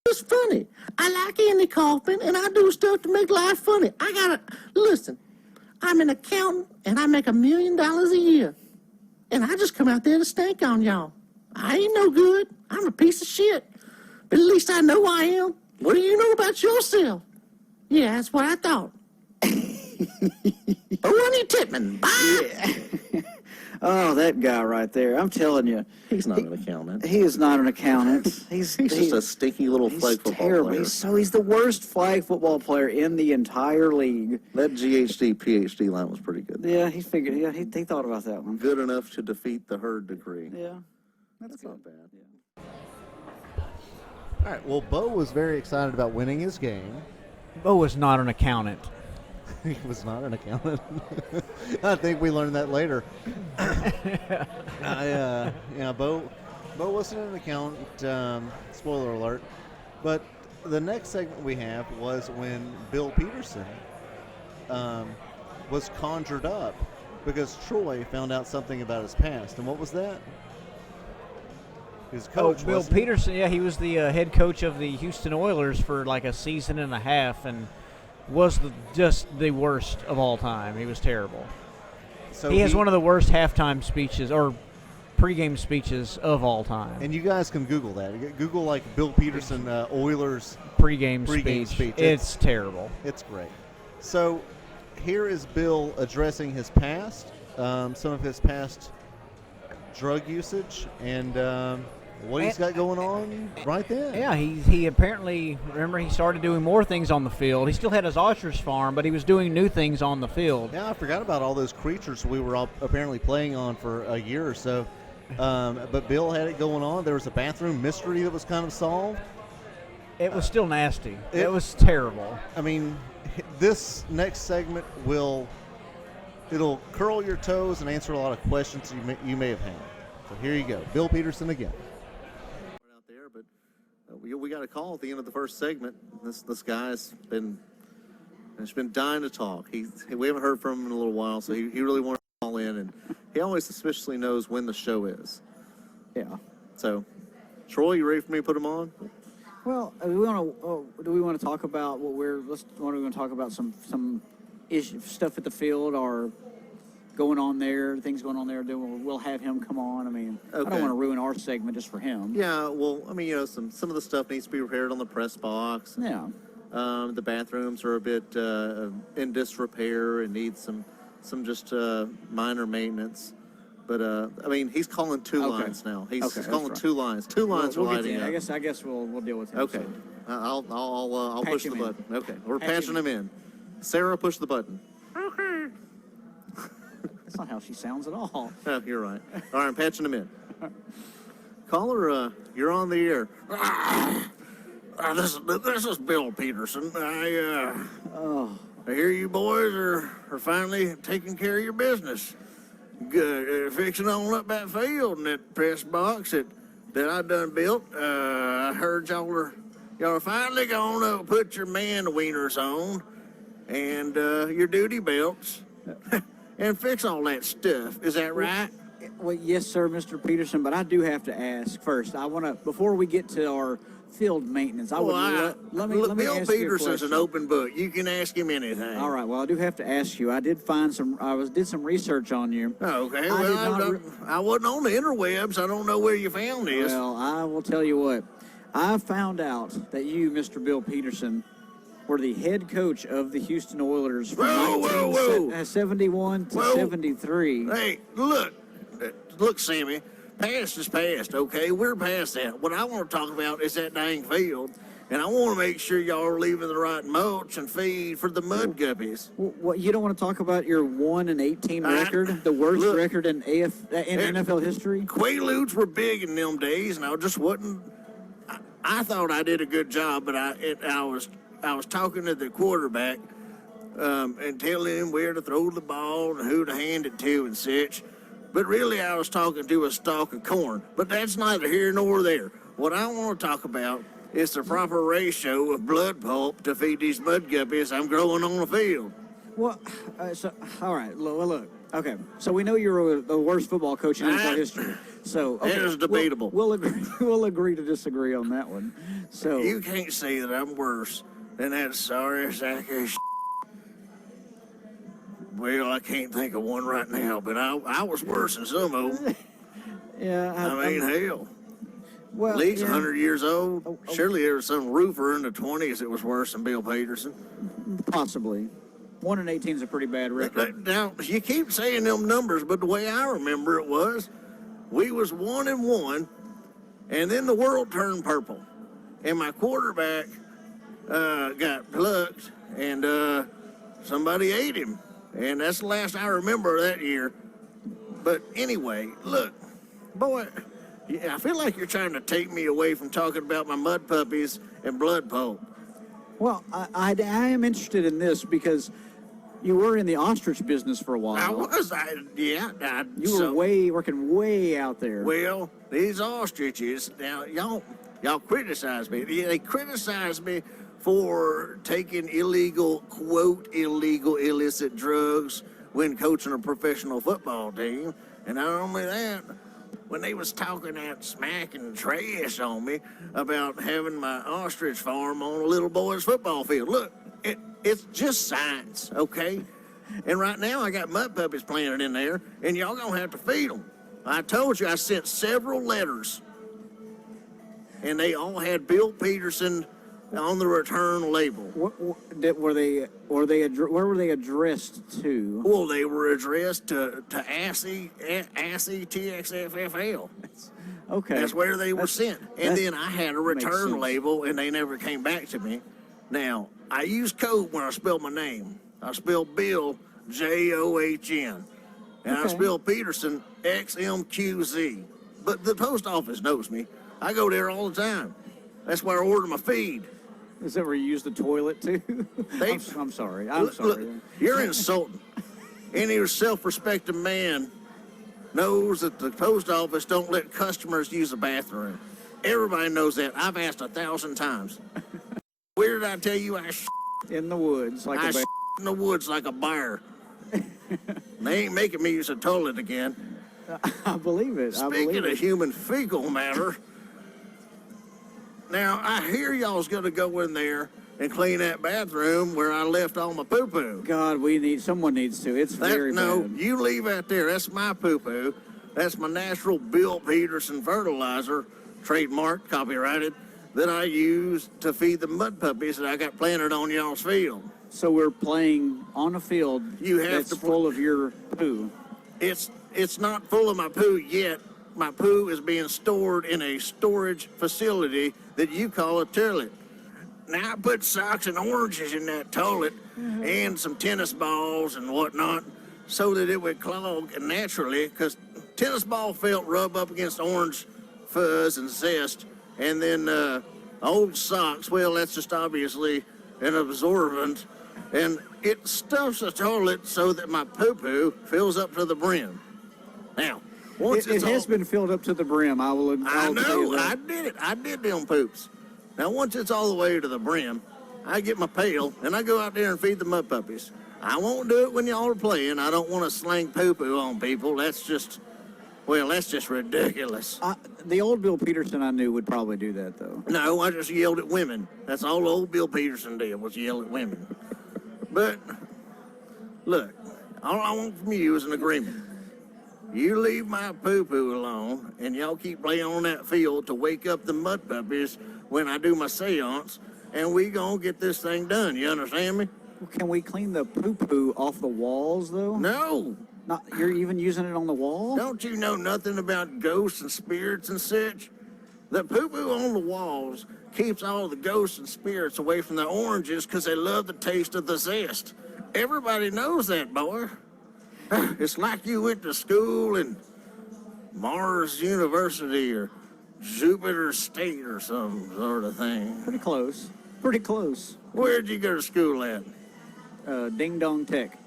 It's funny. I like Andy Kaufman, and I do stuff to make life funny. Listen, I'm an accountant, and I make $1 million a year. And I just come out there to stank on y'all. I ain't no good. I'm a piece of shit. But at least I know I am. What do you know about yourself? Yeah, that's what I thought. Ronnie Titman. Bye. Yeah. Oh, that guy right there. I'm telling you. He's not an accountant. He is not an accountant. He's just a stinky little flag football terrible. player. He's the worst flag football player in the entire league. That GHD PhD line was pretty good. Yeah, he figured. Yeah, he thought about that one. Good enough to defeat the herd degree. Yeah, That's not bad. Yeah. All right. Well, Bo was very excited about winning his game. Bo was not an accountant. He was not an accountant. I think we learned that later. Bo wasn't an accountant. Spoiler alert. But the next segment we have was when Bill Peterson was conjured up because Troy found out something about his past. And what was that? His coach, Bill wasn't he? Peterson. Yeah, he was the head coach of the Houston Oilers for like a season and a half, and was just the worst of all time. He was terrible. So he has one of the worst halftime speeches or pregame speeches of all time. And you guys can Google that. Google like Bill Peterson Oilers pregame speech. It's terrible. It's great. So here is Bill addressing his past, some of his past drug usage, and what he's got going on right then. Yeah, he apparently, remember, he started doing more things on the field. He still had his ostrich farm, but he was doing new things on the field. Yeah, I forgot about all those creatures we were all apparently playing on for a year or so. But Bill had it going on. There was a bathroom mystery that was kind of solved. It was still nasty. It was terrible. I mean, this next segment it'll curl your toes and answer a lot of questions you may have had. So here you go. Bill Peterson again. Out there, but we got a call at the end of the first segment. This guy's been dying to talk. We haven't heard from him in a little while, so he really wanted to call in, and he always suspiciously knows when the show is. Yeah. So, Troy, you ready for me to put him on? Well, do we want to talk about what we're going to talk about some stuff at the field or going on there, things going on there? Then we'll have him come on. I mean, Okay. I don't want to ruin our segment just for him. Yeah, well, I mean, some of the stuff needs to be repaired on the press box. Yeah. The bathrooms are a bit in disrepair and need some just minor maintenance. But I mean, he's calling two lines now. He's calling right. two lines. Two lines We'll are get to lighting him. up. I guess we'll deal with him. Okay, soon. I'll Patch push the him in. button. Okay, we're Patch patching him in. Sarah, push the button. Okay. That's not how she sounds at all. Oh, you're right. All right, I'm patching him in. Caller, you're on the air. This is Bill Peterson. I hear you boys are finally taking care of your business. Good, fixing on up that field in that press box that I done built. I heard y'all are finally gonna put your man wieners on and your duty belts and fix all that stuff. Is that right? Well, yes, sir, Mr. Peterson, but I do have to ask first. I want to, before we get to our field maintenance, let me Bill ask you a Peterson's an question. open book. You can ask him anything. All right, well, I do have to ask you. I did find did some research on you. Okay, I wasn't on the interwebs. I don't know where you found this. Well, I will tell you what. I found out that you, Mr. Bill Peterson, were the head coach of the Houston Oilers from 1971 to 73. Hey, look, Sammy. Past is past, okay? We're past that. What I want to talk about is that dang field, and I want to make sure y'all are leaving the right mulch and feed for the mud guppies. What, you don't want to talk about your 1-18 record, the worst record in NFL history? Quaaludes were big in them days, and I just wasn't. I thought I did a good job, but I was talking to the quarterback and telling him where to throw the ball and who to hand it to and such. But really, I was talking to a stalk of corn. But that's neither here nor there. What I want to talk about is the proper ratio of blood pulp to feed these mud guppies I'm growing on the field. Well, all right, look. Okay, so we know you're the worst football coach in NFL history. So That is debatable. We'll agree. We'll agree to disagree on that one. So You can't say that I'm worse than that sorry sack of shit. Well, I can't think of one right now, but I was worse than some of them. yeah, Hell. well, League's yeah, 100 years old. Surely there was some roofer in the 20s that was worse than Bill Peterson. possibly. 1-18 is a pretty bad record. Now, you keep saying them numbers, but the way I remember it was, we was 1-1, and then the world turned purple. And my quarterback got plucked, and somebody ate him. And that's the last I remember that year. But anyway, look, boy, I feel like you're trying to take me away from talking about my mud puppies and blood pulp. Well, I am interested in this because you were in the ostrich business for a while. I was, You were working way out there. Well, these ostriches, now, y'all criticize me. They criticize me for taking quote, illicit drugs when coaching a professional football team. And not only that, when they was talking that smack and trash on me about having my ostrich farm on a little boy's football field. Look, it's just science, okay? And right now I got mud puppies planted in there, and y'all gonna have to feed them. I told you I sent several letters, and they all had Bill Peterson on the return label. Where were they addressed to? Well, they were addressed to ASSI TXFFL. Okay. That's where they were sent. And then I had a makes return sense. label, and they never came back to me. Now, I use code when I spell my name. I spell Bill, John. And I Okay. spell Peterson, XMQZ. But the post office knows me. I go there all the time. That's where I order my feed. Is that where you use the toilet too? I'm sorry. I'm sorry. Look, you're insulting. Any self-respecting man knows that the post office don't let customers use the bathroom. Everybody knows that. I've asked 1,000 times. Where did I tell you I In the woods, like I a bear. in the woods like a bear? They ain't making me use a toilet again. I believe it. I Speaking believe of it. human fecal matter, now I hear y'all's gonna go in there and clean that bathroom where I left all my poo-poo. God, someone needs to. It's very bad. You leave that there. That's my poo-poo. That's my natural Bill Peterson fertilizer, trademark, copyrighted, that I use to feed the mud puppies that I got planted on y'all's field. So we're playing on a field You have that's to full of your poo. It's not full of my poo yet. My poo is being stored in a storage facility that you call a toilet. Now I put socks and oranges in that toilet and some tennis balls and whatnot so that it would clog naturally, because tennis ball felt rub up against orange fuzz and zest, and then old socks, well, that's just obviously an absorbent, and it stuffs the toilet so that my poo-poo fills up to the brim. Now, once It has been filled up to the brim. I I'll tell you know, that. I did it. I did them poops. Now, once it's all the way to the brim, I get my pail, and I go out there and feed the mud puppies. I won't do it when y'all are playing. I don't want to slang poo-poo on people. That's just ridiculous. The old Bill Peterson I knew would probably do that, though. No, I just yelled at women. That's all old Bill Peterson did, was yell at women. But, look, all I want from you is an agreement. You leave my poo-poo alone, and y'all keep playing on that field to wake up the mud puppies when I do my seance, and we gonna get this thing done. You understand me? Can we clean the poo-poo off the walls, though? No. Not, you're even using it on the wall? Don't you know nothing about ghosts and spirits and such? The poo-poo on the walls keeps all the ghosts and spirits away from the oranges because they love the taste of the zest. Everybody knows that, boy. It's like you went to school in Mars University or Jupiter State or some sort of thing. Pretty close. Pretty close. Where'd you go to school at? Ding Dong Tech.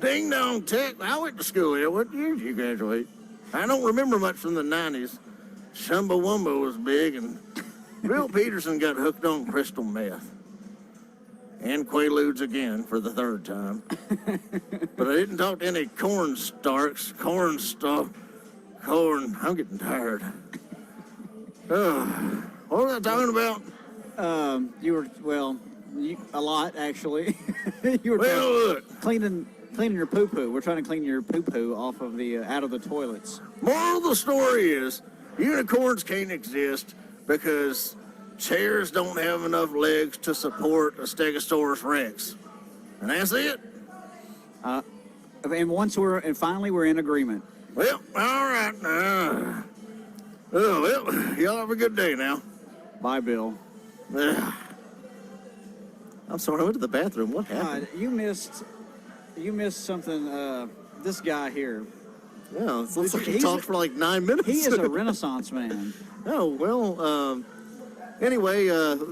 Ding Dong Tech. I went to school there. What year did you graduate? I don't remember much from the 90s. Chumbawamba was big, and Bill Peterson got hooked on crystal meth. And Quaaludes again for the third time. But I didn't talk to any corn starks, corn stuff, corn. I'm getting tired. What was I talking about? A lot, actually. You were Look. cleaning your poo-poo. We're trying to clean your poo-poo off of out of the toilets. Moral of the story is, unicorns can't exist because chairs don't have enough legs to support a Stegosaurus Rex. And that's it. And finally we're in agreement. Well, all right. Y'all have a good day now. Bye, Bill. I'm sorry, I went to the bathroom. What happened? You missed something. This guy here. Yeah, it looks like he talked for like 9 minutes. He is a Renaissance man. Oh, well, anyway,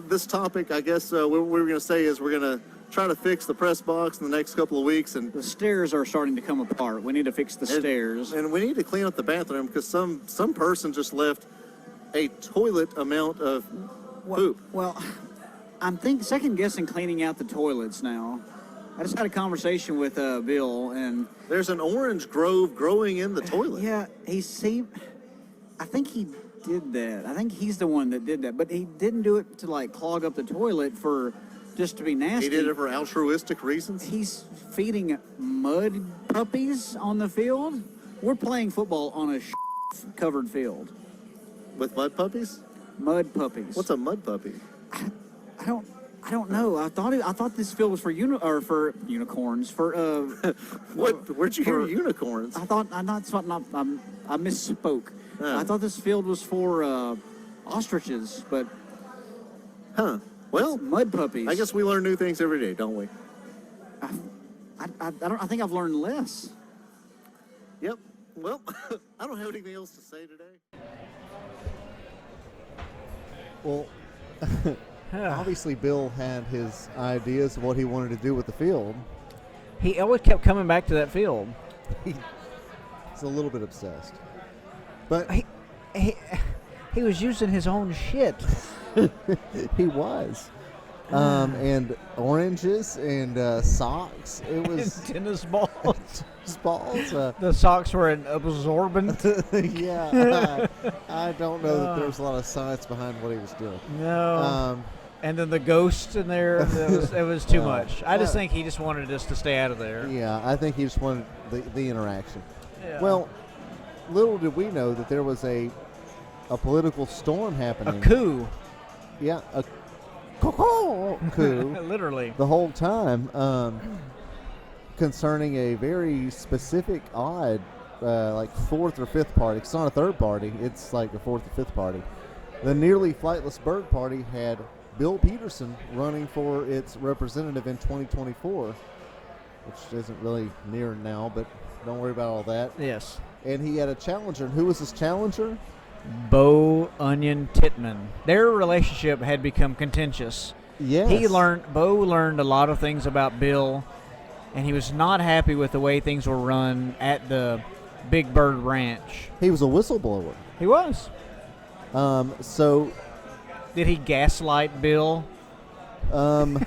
this topic, I guess, what we're going to say is we're going to try to fix the press box in the next couple of weeks. And the stairs are starting to come apart. We need to fix the stairs. And we need to clean up the bathroom because some person just left a toilet amount of poop. Well, I'm second guessing cleaning out the toilets now. I just had a conversation with Bill, and there's an orange grove growing in the toilet. Yeah, I think he did that. I think he's the one that did that, but he didn't do it to like clog up the toilet for just to be nasty. He did it for altruistic reasons. He's feeding mud puppies on the field. We're playing football on a covered field with mud puppies. Mud puppies. What's a mud puppy? I don't know. I thought this field was for unicorns. For what? Where'd you hear unicorns? I misspoke. I thought this field was for ostriches, but well, mud puppies. I guess we learn new things every day, don't we? I think I've learned less. Yep. Well, I don't have anything else to say today. Well. Obviously, Bill had his ideas of what he wanted to do with the field. He always kept coming back to that field. He's a little bit obsessed. But he was using his own shit. He was. And oranges and socks. It was tennis balls. Tennis balls. The socks were an absorbent. Yeah. I don't know that there was a lot of science behind what he was doing. No. And then the ghost in there, it was too much. I just think he just wanted us to stay out of there. Yeah, I think he just wanted the interaction. Yeah. Well, little did we know that there was a political storm happening. A coup. Yeah, a coup. Literally. The whole time concerning a very specific odd, like fourth or fifth party. It's not a third party. It's like a fourth or fifth party. The Nearly Flightless Bird Party had Bill Peterson running for its representative in 2024, which isn't really near now, but don't worry about all that. Yes. And he had a challenger. And who was his challenger? Bo Onion Titman. Their relationship had become contentious. Yes. Bo learned a lot of things about Bill, and he was not happy with the way things were run at the Big Bird Ranch. He was a whistleblower. He was. So Did he gaslight Bill? I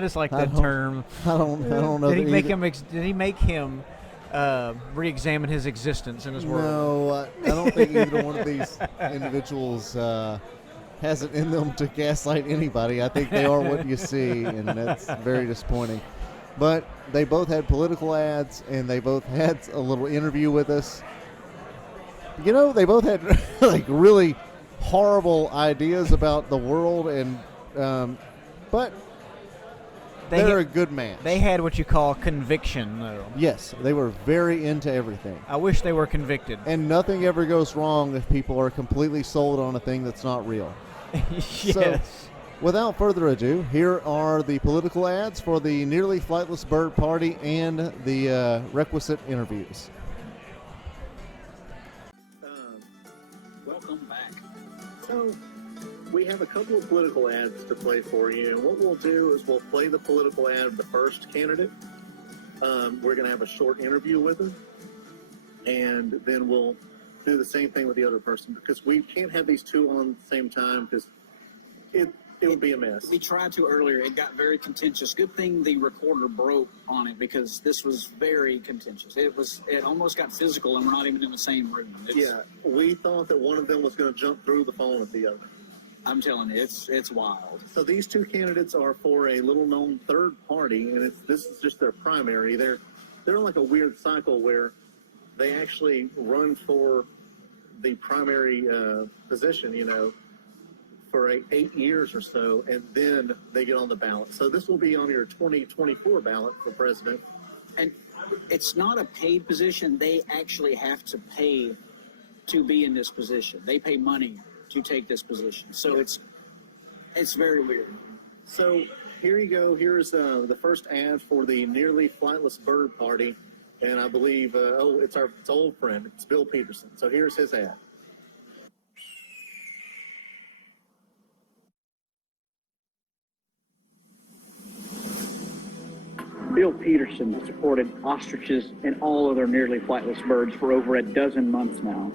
just like that term. I don't know. Did he that make either. him? Did he make him re-examine his existence in his world? No, I don't think either one of these individuals has it in them to gaslight anybody. I think they are what you see, and that's very disappointing. But they both had political ads, and they both had a little interview with us. You know, they both had like really horrible ideas about the world, and but they're a good match. They had what you call conviction, though. Yes, they were very into everything. I wish they were convicted. And nothing ever goes wrong if people are completely sold on a thing that's not real. Yes. So, without further ado, here are the political ads for the Nearly Flightless Bird Party and the requisite interviews. Welcome back. So, we have a couple of political ads to play for you, and what we'll do is we'll play the political ad of the first candidate. We're going to have a short interview with them, and then we'll do the same thing with the other person, because we can't have these two on at the same time, because it would be a mess. We tried to earlier. It got very contentious. Good thing the recorder broke on it, because this was very contentious. It almost got physical, and we're not even in the same room. Yeah, we thought that one of them was going to jump through the phone at the other. I'm telling you, it's wild. So these two candidates are for a little-known third party, and this is just their primary. They're in like a weird cycle where they actually run for the primary position, for 8 years or so, and then they get on the ballot. So this will be on your 2024 ballot for president. And it's not a paid position. They actually have to pay to be in this position. They pay money to take this position. So it's very weird. So here you go. Here's the first ad for the Nearly Flightless Bird Party, and I believe it's our old friend. It's Bill Peterson. So here's his ad. Bill Peterson has supported ostriches and all other nearly flightless birds for over a dozen months now.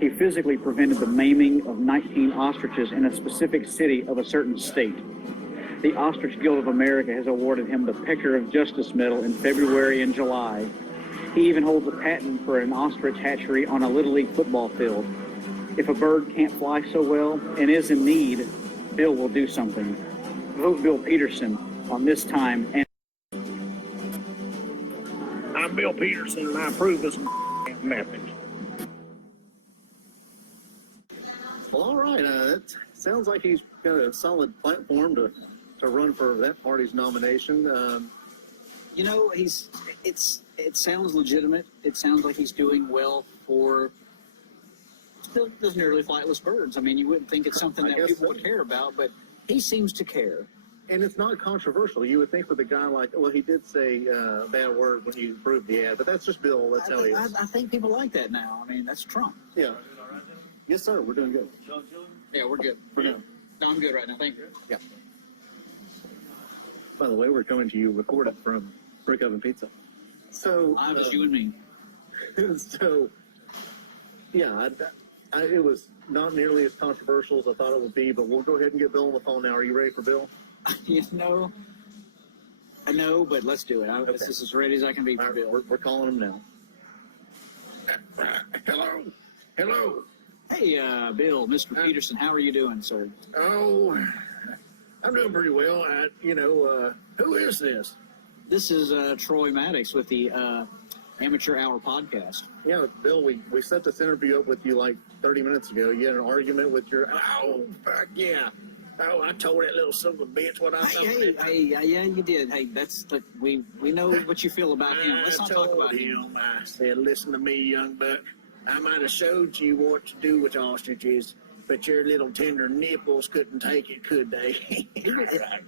He physically prevented the maiming of 19 ostriches in a specific city of a certain state. The Ostrich Guild of America has awarded him the Pecker of Justice Medal in February and July. He even holds a patent for an ostrich hatchery on a Little League football field. If a bird can't fly so well and is in need, Bill will do something. Vote Bill Peterson on this time. And I'm Bill Peterson, and I approve this method. Well, all right. That sounds like he's got a solid platform to run for that party's nomination. It sounds legitimate. It sounds like he's doing well for those nearly flightless birds. I mean, you wouldn't think it's something that people would care about, but he seems to care. And it's not controversial. You would think with a guy like, well, he did say a bad word when you approved the ad, but that's just Bill. That's how he is. I think people like that now. I mean, that's Trump. Yeah. Yes, sir. We're doing good. Yeah, we're good. For now. No, I'm good right now. Thank you. Yeah. By the way, we're coming to you recorded from Brick Oven Pizza. So I was you and me. So, yeah, it was not nearly as controversial as I thought it would be, but we'll go ahead and get Bill on the phone now. Are you ready for Bill? I know, but let's do it. Okay. This is as ready as I can be for All right, Bill. we're calling him now. Hello. Hey, Bill, Mr. Peterson, how are you doing, sir? Oh, I'm doing pretty well. Who is this? This is Troy Maddox with the Amateur Hour podcast. Yeah, Bill, we set this interview up with you like 30 minutes ago. You had an argument with your... Oh, fuck yeah. Oh, I told that little son of a bitch what I thought. Yeah, you did. Hey, we know what you feel about him. Let's not talk about him. I said, listen to me, young buck. I might have showed you what to do with ostriches, but your little tender nipples couldn't take it, could they?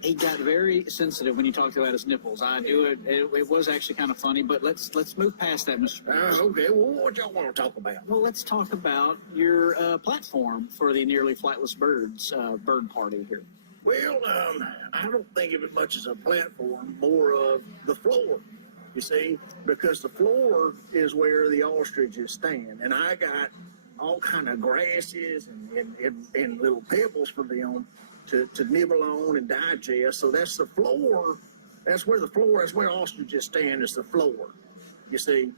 He got very sensitive when you talked about his nipples. I do it. It was actually kind of funny, but let's move past that, Mr. Peterson. Okay, well, what y'all want to talk about? Well, let's talk about your platform for the Nearly Flightless Birds bird party here. Well, I don't think of it much as a platform, more of the floor, you see, because the floor is where the ostriches stand, and I got all kind of grasses and little pebbles for them to nibble on and digest. So that's the floor. That's where ostriches stand, is the floor, you see.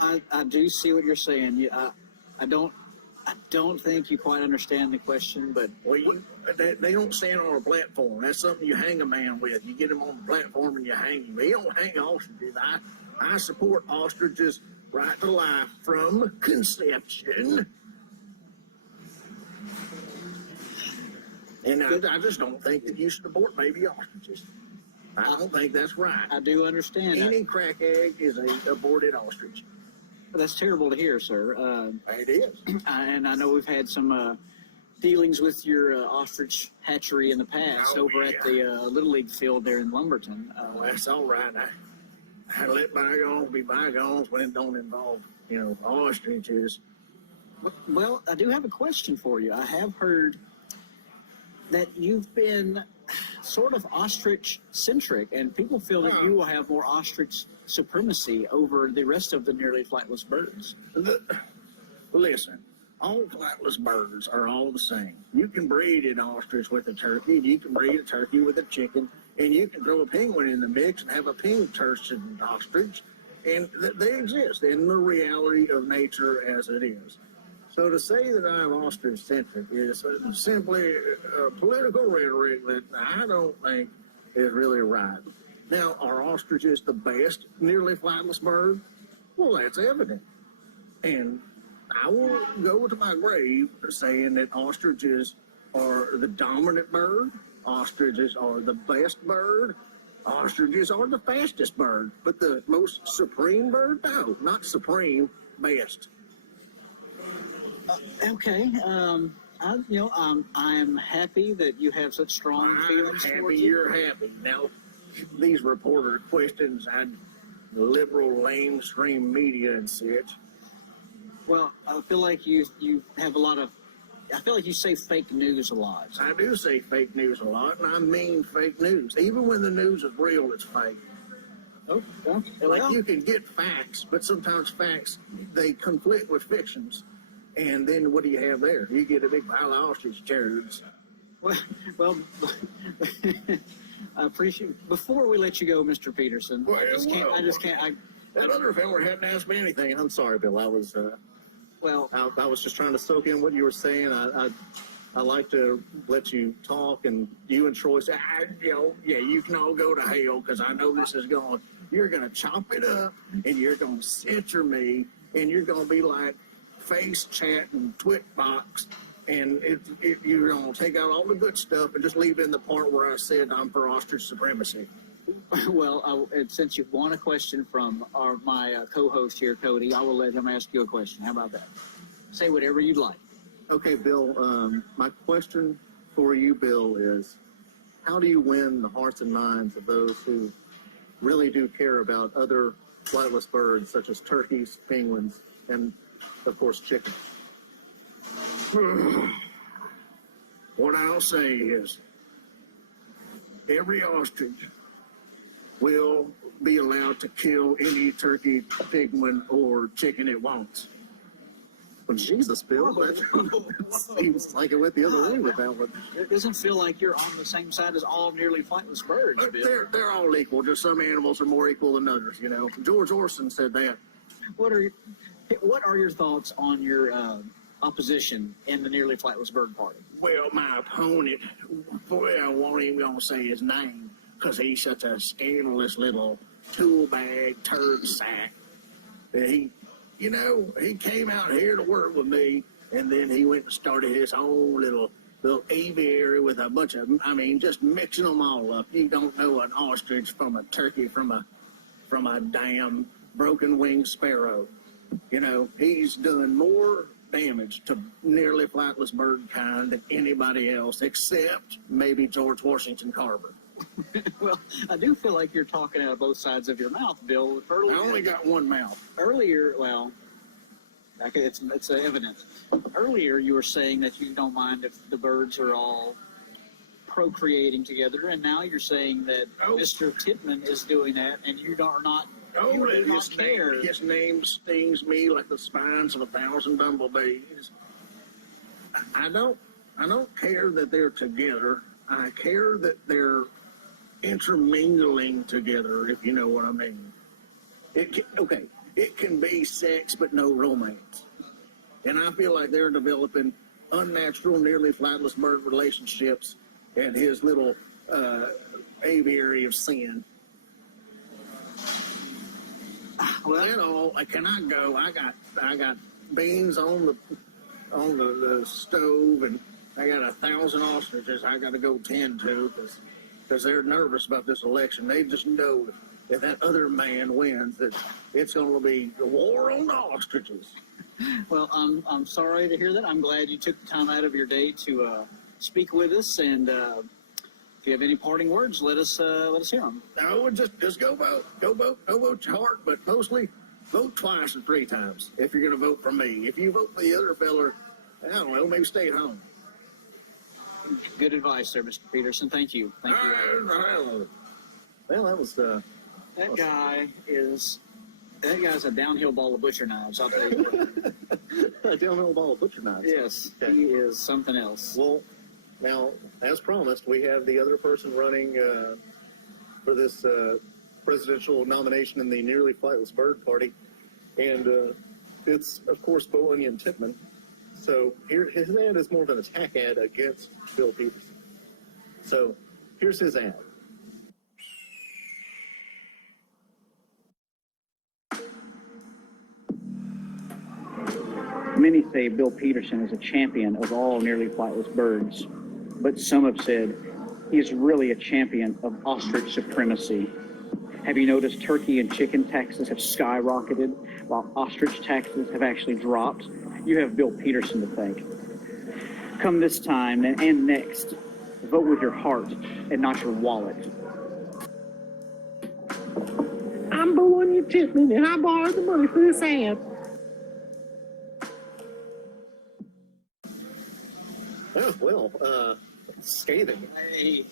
I do see what you're saying. I don't think you quite understand the question, but Well, they don't stand on a platform. That's something you hang a man with. You get him on the platform and you hang him. They don't hang ostriches. I support ostriches' right to life from conception. And I just don't think that you should abort baby ostriches. I don't think that's right. I do understand. Any crack egg is a aborted ostrich. That's terrible to hear, sir. It is. And I know we've had some dealings with your ostrich hatchery in the past over at the Little League field there in Lumberton. Well, that's all right. I let bygones be bygones when it don't involve, ostriches. Well, I do have a question for you. I have heard that you've been sort of ostrich-centric, and people feel that you will have more ostrich supremacy over the rest of the Nearly Flightless Birds. Listen, all flightless birds are all the same. You can breed an ostrich with a turkey, you can breed a turkey with a chicken, and you can throw a penguin in the mix and have a penguin-turkey ostrich, and they exist in the reality of nature as it is. So to say that I'm ostrich-centric is simply political rhetoric that I don't think is really right. Now, are ostriches the best nearly flightless bird? Well, that's evident. And I will go to my grave saying that ostriches are the dominant bird, ostriches are the best bird, ostriches are the fastest bird, but the most supreme bird? No, not supreme, best. Okay. I'm happy that you have such strong feelings I'm towards happy it. you're happy. Now, these reporter questions and liberal lamestream media and such. Well, I feel like you have a lot of. I feel like you say fake news a lot. I do say fake news a lot, and I mean fake news. Even when the news is real, it's fake. Oh, well, Like you can get facts, but sometimes facts, they conflict with fictions. And then what do you have there? You get a big pile of ostrich turds. Well, I appreciate. Before we let you go, Mr. Peterson, I just can't. That other fella hadn't asked me anything. I'm sorry, Bill. I was just trying to soak in what you were saying. I like to let you talk, and you and Troy say, you can all go to hell because I know this is going. You're going to chop it up, and you're going to censor me, and you're going to be like face chat and Twitbox, and you're going to take out all the good stuff and just leave in the part where I said I'm for ostrich supremacy. Well, since you've won a question from my co-host here, Cody, I will let him ask you a question. How about that? Say whatever you'd like. Okay, Bill, my question for you, Bill, is how do you win the hearts and minds of those who really do care about other flightless birds such as turkeys, penguins, and, of course, chickens? What I'll say is every ostrich will be allowed to kill any turkey, penguin, or chicken it wants. Well, Jesus, Bill, that seems like it went the other way with that one. It doesn't feel like you're on the same side as all nearly flightless birds, Bill. They're all equal. Just some animals are more equal than others. George Orson said that. What are your thoughts on your opposition in the Nearly Flightless Bird Party? Well, my opponent, I won't even gonna say his name because he's such a scandalous little tool bag turd sack. He came out here to work with me, and then he went and started his own little aviary with a bunch of, just mixing them all up. You don't know an ostrich from a turkey from a damn broken-winged sparrow. He's done more damage to nearly flightless bird kind than anybody else, except maybe George Washington Carver. Well, I do feel like you're talking out of both sides of your mouth, Bill. I only got one mouth. Earlier, well, it's evident. Earlier, you were saying that you don't mind if the birds are all procreating together, and now you're saying that Mr. Titman is doing that, and you are not. Oh, you do not his care. His name stings me like the spines of 1,000 bumblebees. I don't care that they're together. I care that they're intermingling together, if you know what I mean. It can be sex, but no romance. And I feel like they're developing unnatural, nearly flightless bird relationships at his little aviary of sin. Well, that all. Can I go? I got beans on the stove, and I got 1,000 ostriches I got to go tend to because they're nervous about this election. They just know if that other man wins, that it's going to be the war on the ostriches. Well, I'm sorry to hear that. I'm glad you took the time out of your day to speak with us, and if you have any parting words, let us hear them. No, just go vote. Go vote. Go vote your heart, but mostly vote twice or 3 times if you're going to vote for me. If you vote for the other fella, I don't know, maybe stay at home. Good advice there, Mr. Peterson. Thank you. Thank you. Well, that was That guy's a downhill ball of butcher knives, I'll tell you. a downhill ball of butcher knives. Yes, Okay. he is something else. Well, now, as promised, we have the other person running for this presidential nomination in the Nearly Flightless Bird Party, and it's, of course, Bo Onion Titman. So here, his ad is more of an attack ad against Bill Peterson. So here's his ad. Many say Bill Peterson is a champion of all nearly flightless birds, but some have said he is really a champion of ostrich supremacy. Have you noticed turkey and chicken taxes have skyrocketed while ostrich taxes have actually dropped? You have Bill Peterson to thank. Come this time and next, vote with your heart and not your wallet. I'm Bo Onion Titman, and I borrowed the money for this ad. Oh, well, scathing. Hey,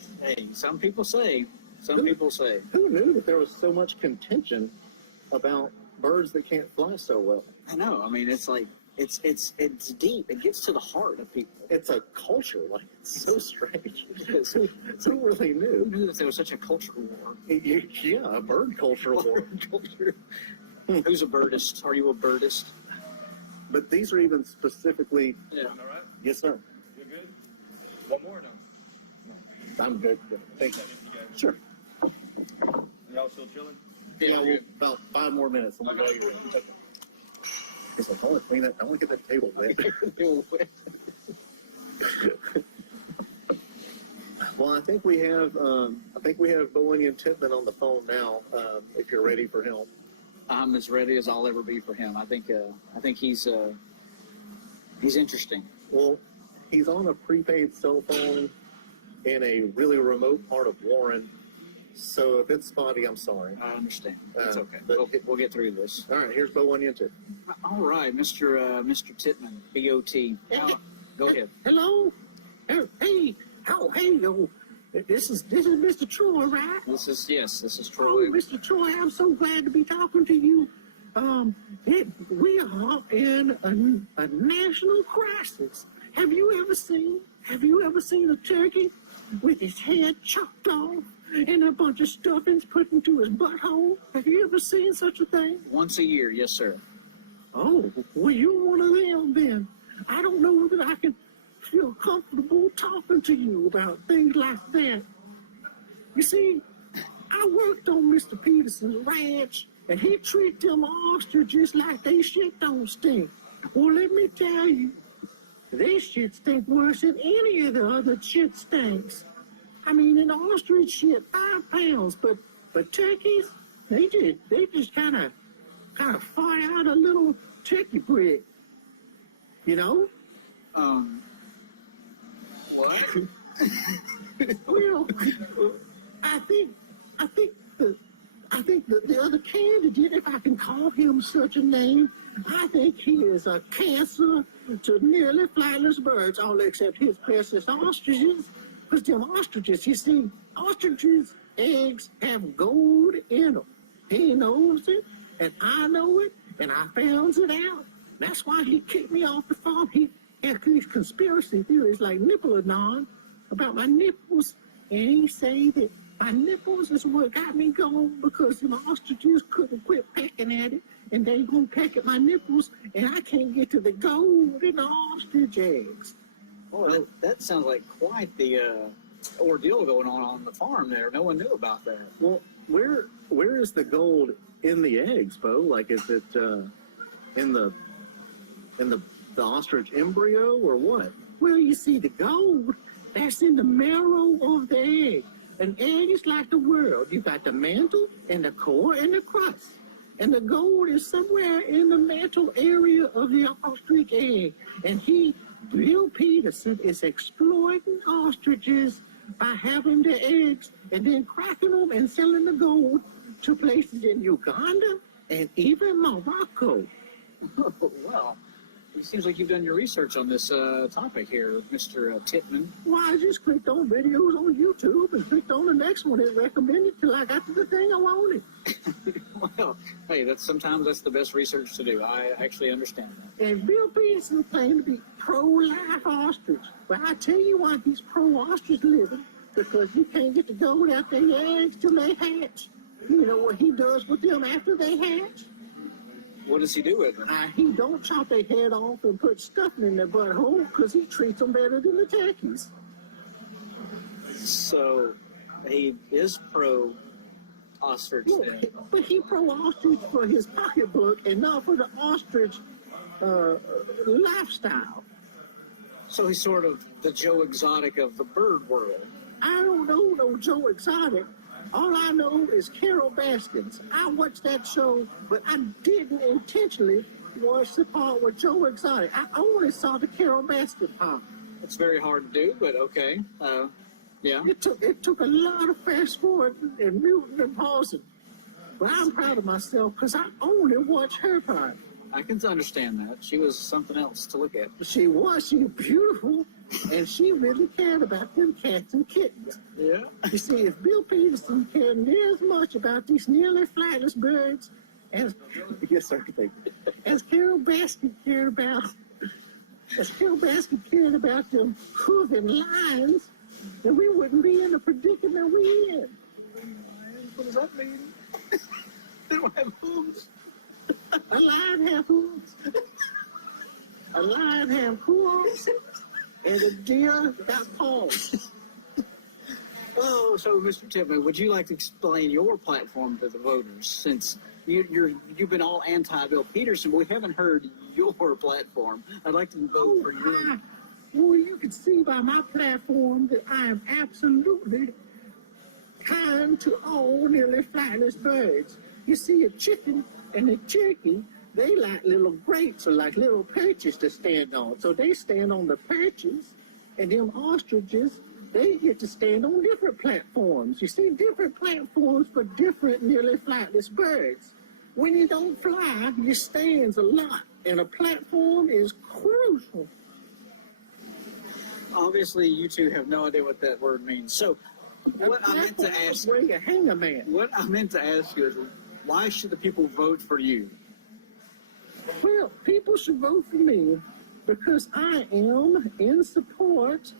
some people say. Who knew that there was so much contention about birds that can't fly so well? I know. I mean, it's like, it's deep. It gets to the heart of people. It's a culture. Like, it's so strange. Yes. Who really knew? Who knew that there was such a cultural war? Yeah, a bird culture war. Culture. Who's a birdist? Are you a birdist? But these are even specifically. Yeah. All right? Yes, sir. You good? One more or no? I'm good. Thanks. You guys. Sure. Y'all still chilling? Yeah, about 5 more minutes. And we'll go here. Okay. Guess I want to clean that. I want to get that table wet. Well, I think we have Bo Onion Titman on the phone now. If you're ready for him. I'm as ready as I'll ever be for him. I think he's interesting. Well, he's on a prepaid cell phone in a really remote part of Warren. So if it's spotty, I'm sorry. I understand. It's okay. But We'll get through this. all right, here's Bo Onion Titman. All right, Mr. Titman, B.O.T. Go ahead. Hello? Hey, yo. This is Mr. Troy, right? This is Troy. Oh, Mr. Troy, I'm so glad to be talking to you. We are in a national crisis. Have you ever seen a turkey with his head chopped off and a bunch of stuffings put into his butthole? Have you ever seen such a thing? Once a year, yes, sir. Oh, well, you're one of them then. I don't know that I can feel comfortable talking to you about things like that. You see, I worked on Mr. Peterson's ranch, and he treated them ostriches like they shit don't stink. Well, let me tell you, they shit stink worse than any of the other shit stinks. I mean, an ostrich shit 5 pounds, but turkeys, they just kind of fart out a little turkey brick. You know? What? Well, I think the other candidate, if I can call him such a name, I think he is a cancer to nearly flightless birds, all except his pest is ostriches. Because them ostriches, you see, ostriches' eggs have gold in them. He knows it, and I know it, and I found it out. That's why he kicked me off the farm. He had these conspiracy theories like Nippleanon about my nipples, and he say that my nipples is what got me going because the ostriches couldn't quit pecking at it, and they gonna peck at my nipples, and I can't get to the gold in the ostrich eggs. Well, that sounds like quite the ordeal going on the farm there. No one knew about that. Well, where is the gold in the eggs, Bo? Like, is it in the ostrich embryo or what? Well, you see, the gold, that's in the marrow of the egg. An egg is like the world. You got the mantle and the core and the crust. And the gold is somewhere in the mantle area of the ostrich egg. And Bill Peterson, is exploiting ostriches by having the eggs and then cracking them and selling the gold to places in Uganda and even Morocco. Oh, well, it seems like you've done your research on this topic here, Mr. Titman. Well, I just clicked on videos on YouTube and clicked on the next one it recommended till I got to the thing I wanted. Well, hey, sometimes that's the best research to do. I actually understand that. And Bill Peterson claimed to be pro-life ostrich. But I tell you why he's pro-ostrich living, because you can't get the gold out their eggs till they hatch. You know what he does with them after they hatch? What does he do with them? He don't chop their head off and put stuffing in their butthole because he treats them better than the turkeys. So he is pro-ostrich then? But he pro-ostrich for his pocketbook and not for the ostrich lifestyle. So he's sort of the Joe Exotic of the bird world. I don't know no Joe Exotic. All I know is Carol Baskins. I watched that show, but I didn't intentionally watch the part with Joe Exotic. I only saw the Carol Baskin part. It's very hard to do, but okay. Yeah. It took a lot of fast forwarding and muting and pausing. But I'm proud of myself because I only watched her part. I can understand that. She was something else to look at. She was beautiful, and she really cared about them cats and kittens. Yeah. You see, if Bill Peterson cared near as much about these nearly flightless birds as Yes, sir. Thank you. as Carol Baskin cared about them hooving lions, then we wouldn't be in the predicament we're in. What does that mean? They don't have hooves. A lion have hooves. A lion have hooves. And a deer got paws. Oh, so Mr. Titman, would you like to explain your platform to the voters? Since you've been all anti-Bill Peterson, but we haven't heard your platform. I'd like to vote for you. Well, you can see by my platform that I am absolutely kind to all nearly flightless birds. You see, a chicken and a turkey, they like little grates or like little perches to stand on. So they stand on the perches, and them ostriches, they get to stand on different platforms. You see, different platforms for different nearly flightless birds. When you don't fly, you stands a lot, and a platform is crucial. Obviously, you two have no idea what that word means. So, what I meant to ask you is, why should the people vote for you? Well, people should vote for me because I am in support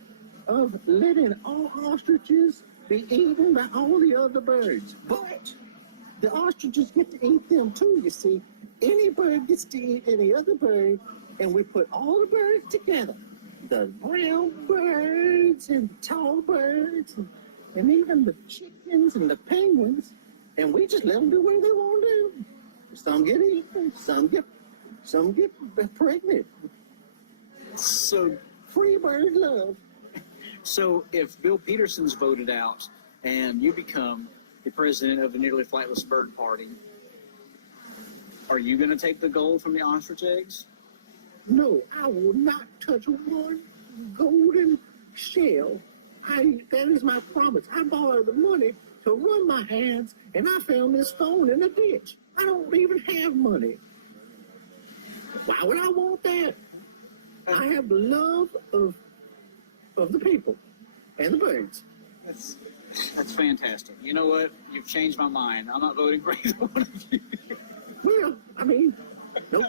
of letting all ostriches be eaten by all the other birds. But the ostriches get to eat them too, you see. Any bird gets to eat any other bird, and we put all the birds together. The brown birds and tall birds and even the chickens and the penguins, and we just let them do what they want to do. Some get eaten, some get pregnant. So, free bird love. So, if Bill Peterson's voted out and you become the president of the Nearly Flightless Bird Party, are you going to take the gold from the ostrich eggs? No, I will not touch one golden shell. That is my promise. I borrowed the money to run my hands, and I found this phone in a ditch. I don't even have money. Why would I want that? I have the love of the people and the birds. That's fantastic. You know what? You've changed my mind. I'm not voting for either one of you. Well, I mean,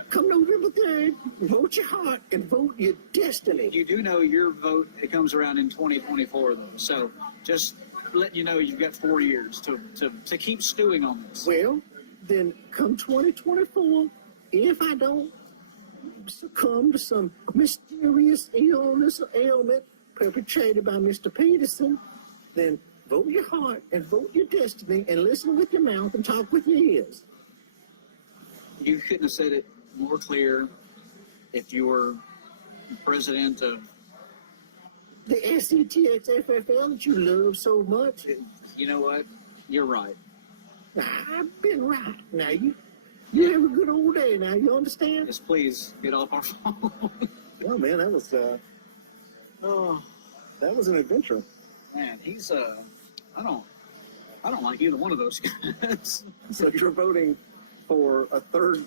come November 3rd, vote your heart and vote your destiny. You do know your vote, it comes around in 2024, though. So just letting you know you've got 4 years to keep stewing on this. Well, then come 2024, if I don't succumb to some mysterious illness or ailment perpetrated by Mr. Peterson, then vote your heart and vote your destiny and listen with your mouth and talk with your ears. You couldn't have said it more clear if you were president of the SETXFFL that you love so much. You know what? You're right. I've been right. Now you have a good old day. Now you understand? Just please get off our phone. Well, man, that was an adventure. Man, he's I don't like either one of those guys. So you're voting for a third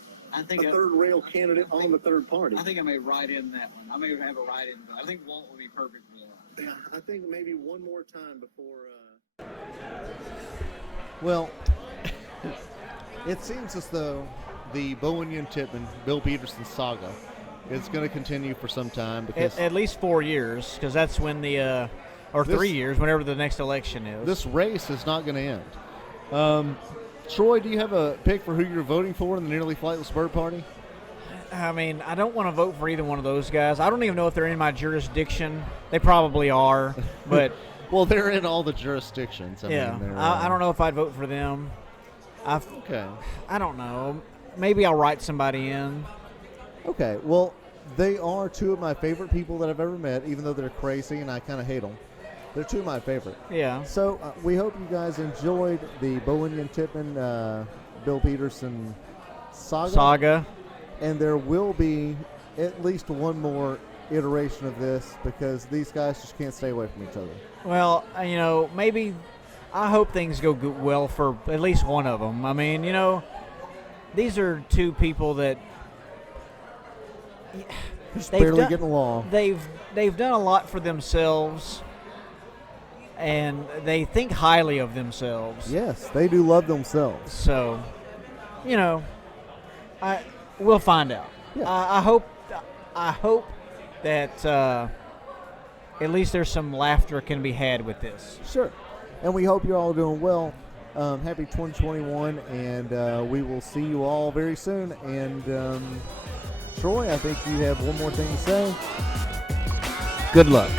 rail candidate on the third party. I think I may write in that one. I may have a write-in. I think Walt will be perfect for that. Yeah, I think maybe one more time before. Well, it seems as though the Bowen-Titman, Bill Peterson saga is going to continue for some time because At least 4 years, because that's when the or 3 years, whenever the next election is. This race is not going to end. Troy, do you have a pick for who you're voting for in the Nearly Flightless Bird Party? I mean, I don't want to vote for either one of those guys. I don't even know if they're in my jurisdiction. They probably are, but well, they're in all the jurisdictions. I don't know if I'd vote for them. Okay. I don't know. Maybe I'll write somebody in. Okay. Well, they are two of my favorite people that I've ever met, even though they're crazy and I kind of hate them. They're two of my favorite. Yeah. So we hope you guys enjoyed the Bowen-Titman, Bill Peterson saga. And there will be at least one more iteration of this because these guys just can't stay away from each other. Well, maybe I hope things go well for at least one of them. I mean, these are two people that just barely getting along. They've done a lot for themselves, and they think highly of themselves. Yes, they do love themselves. So, we'll find out. Yeah. I hope that at least there's some laughter can be had with this. Sure. And we hope you're all doing well. Happy 2021, and we will see you all very soon. And Troy, I think you have one more thing to say. Good luck.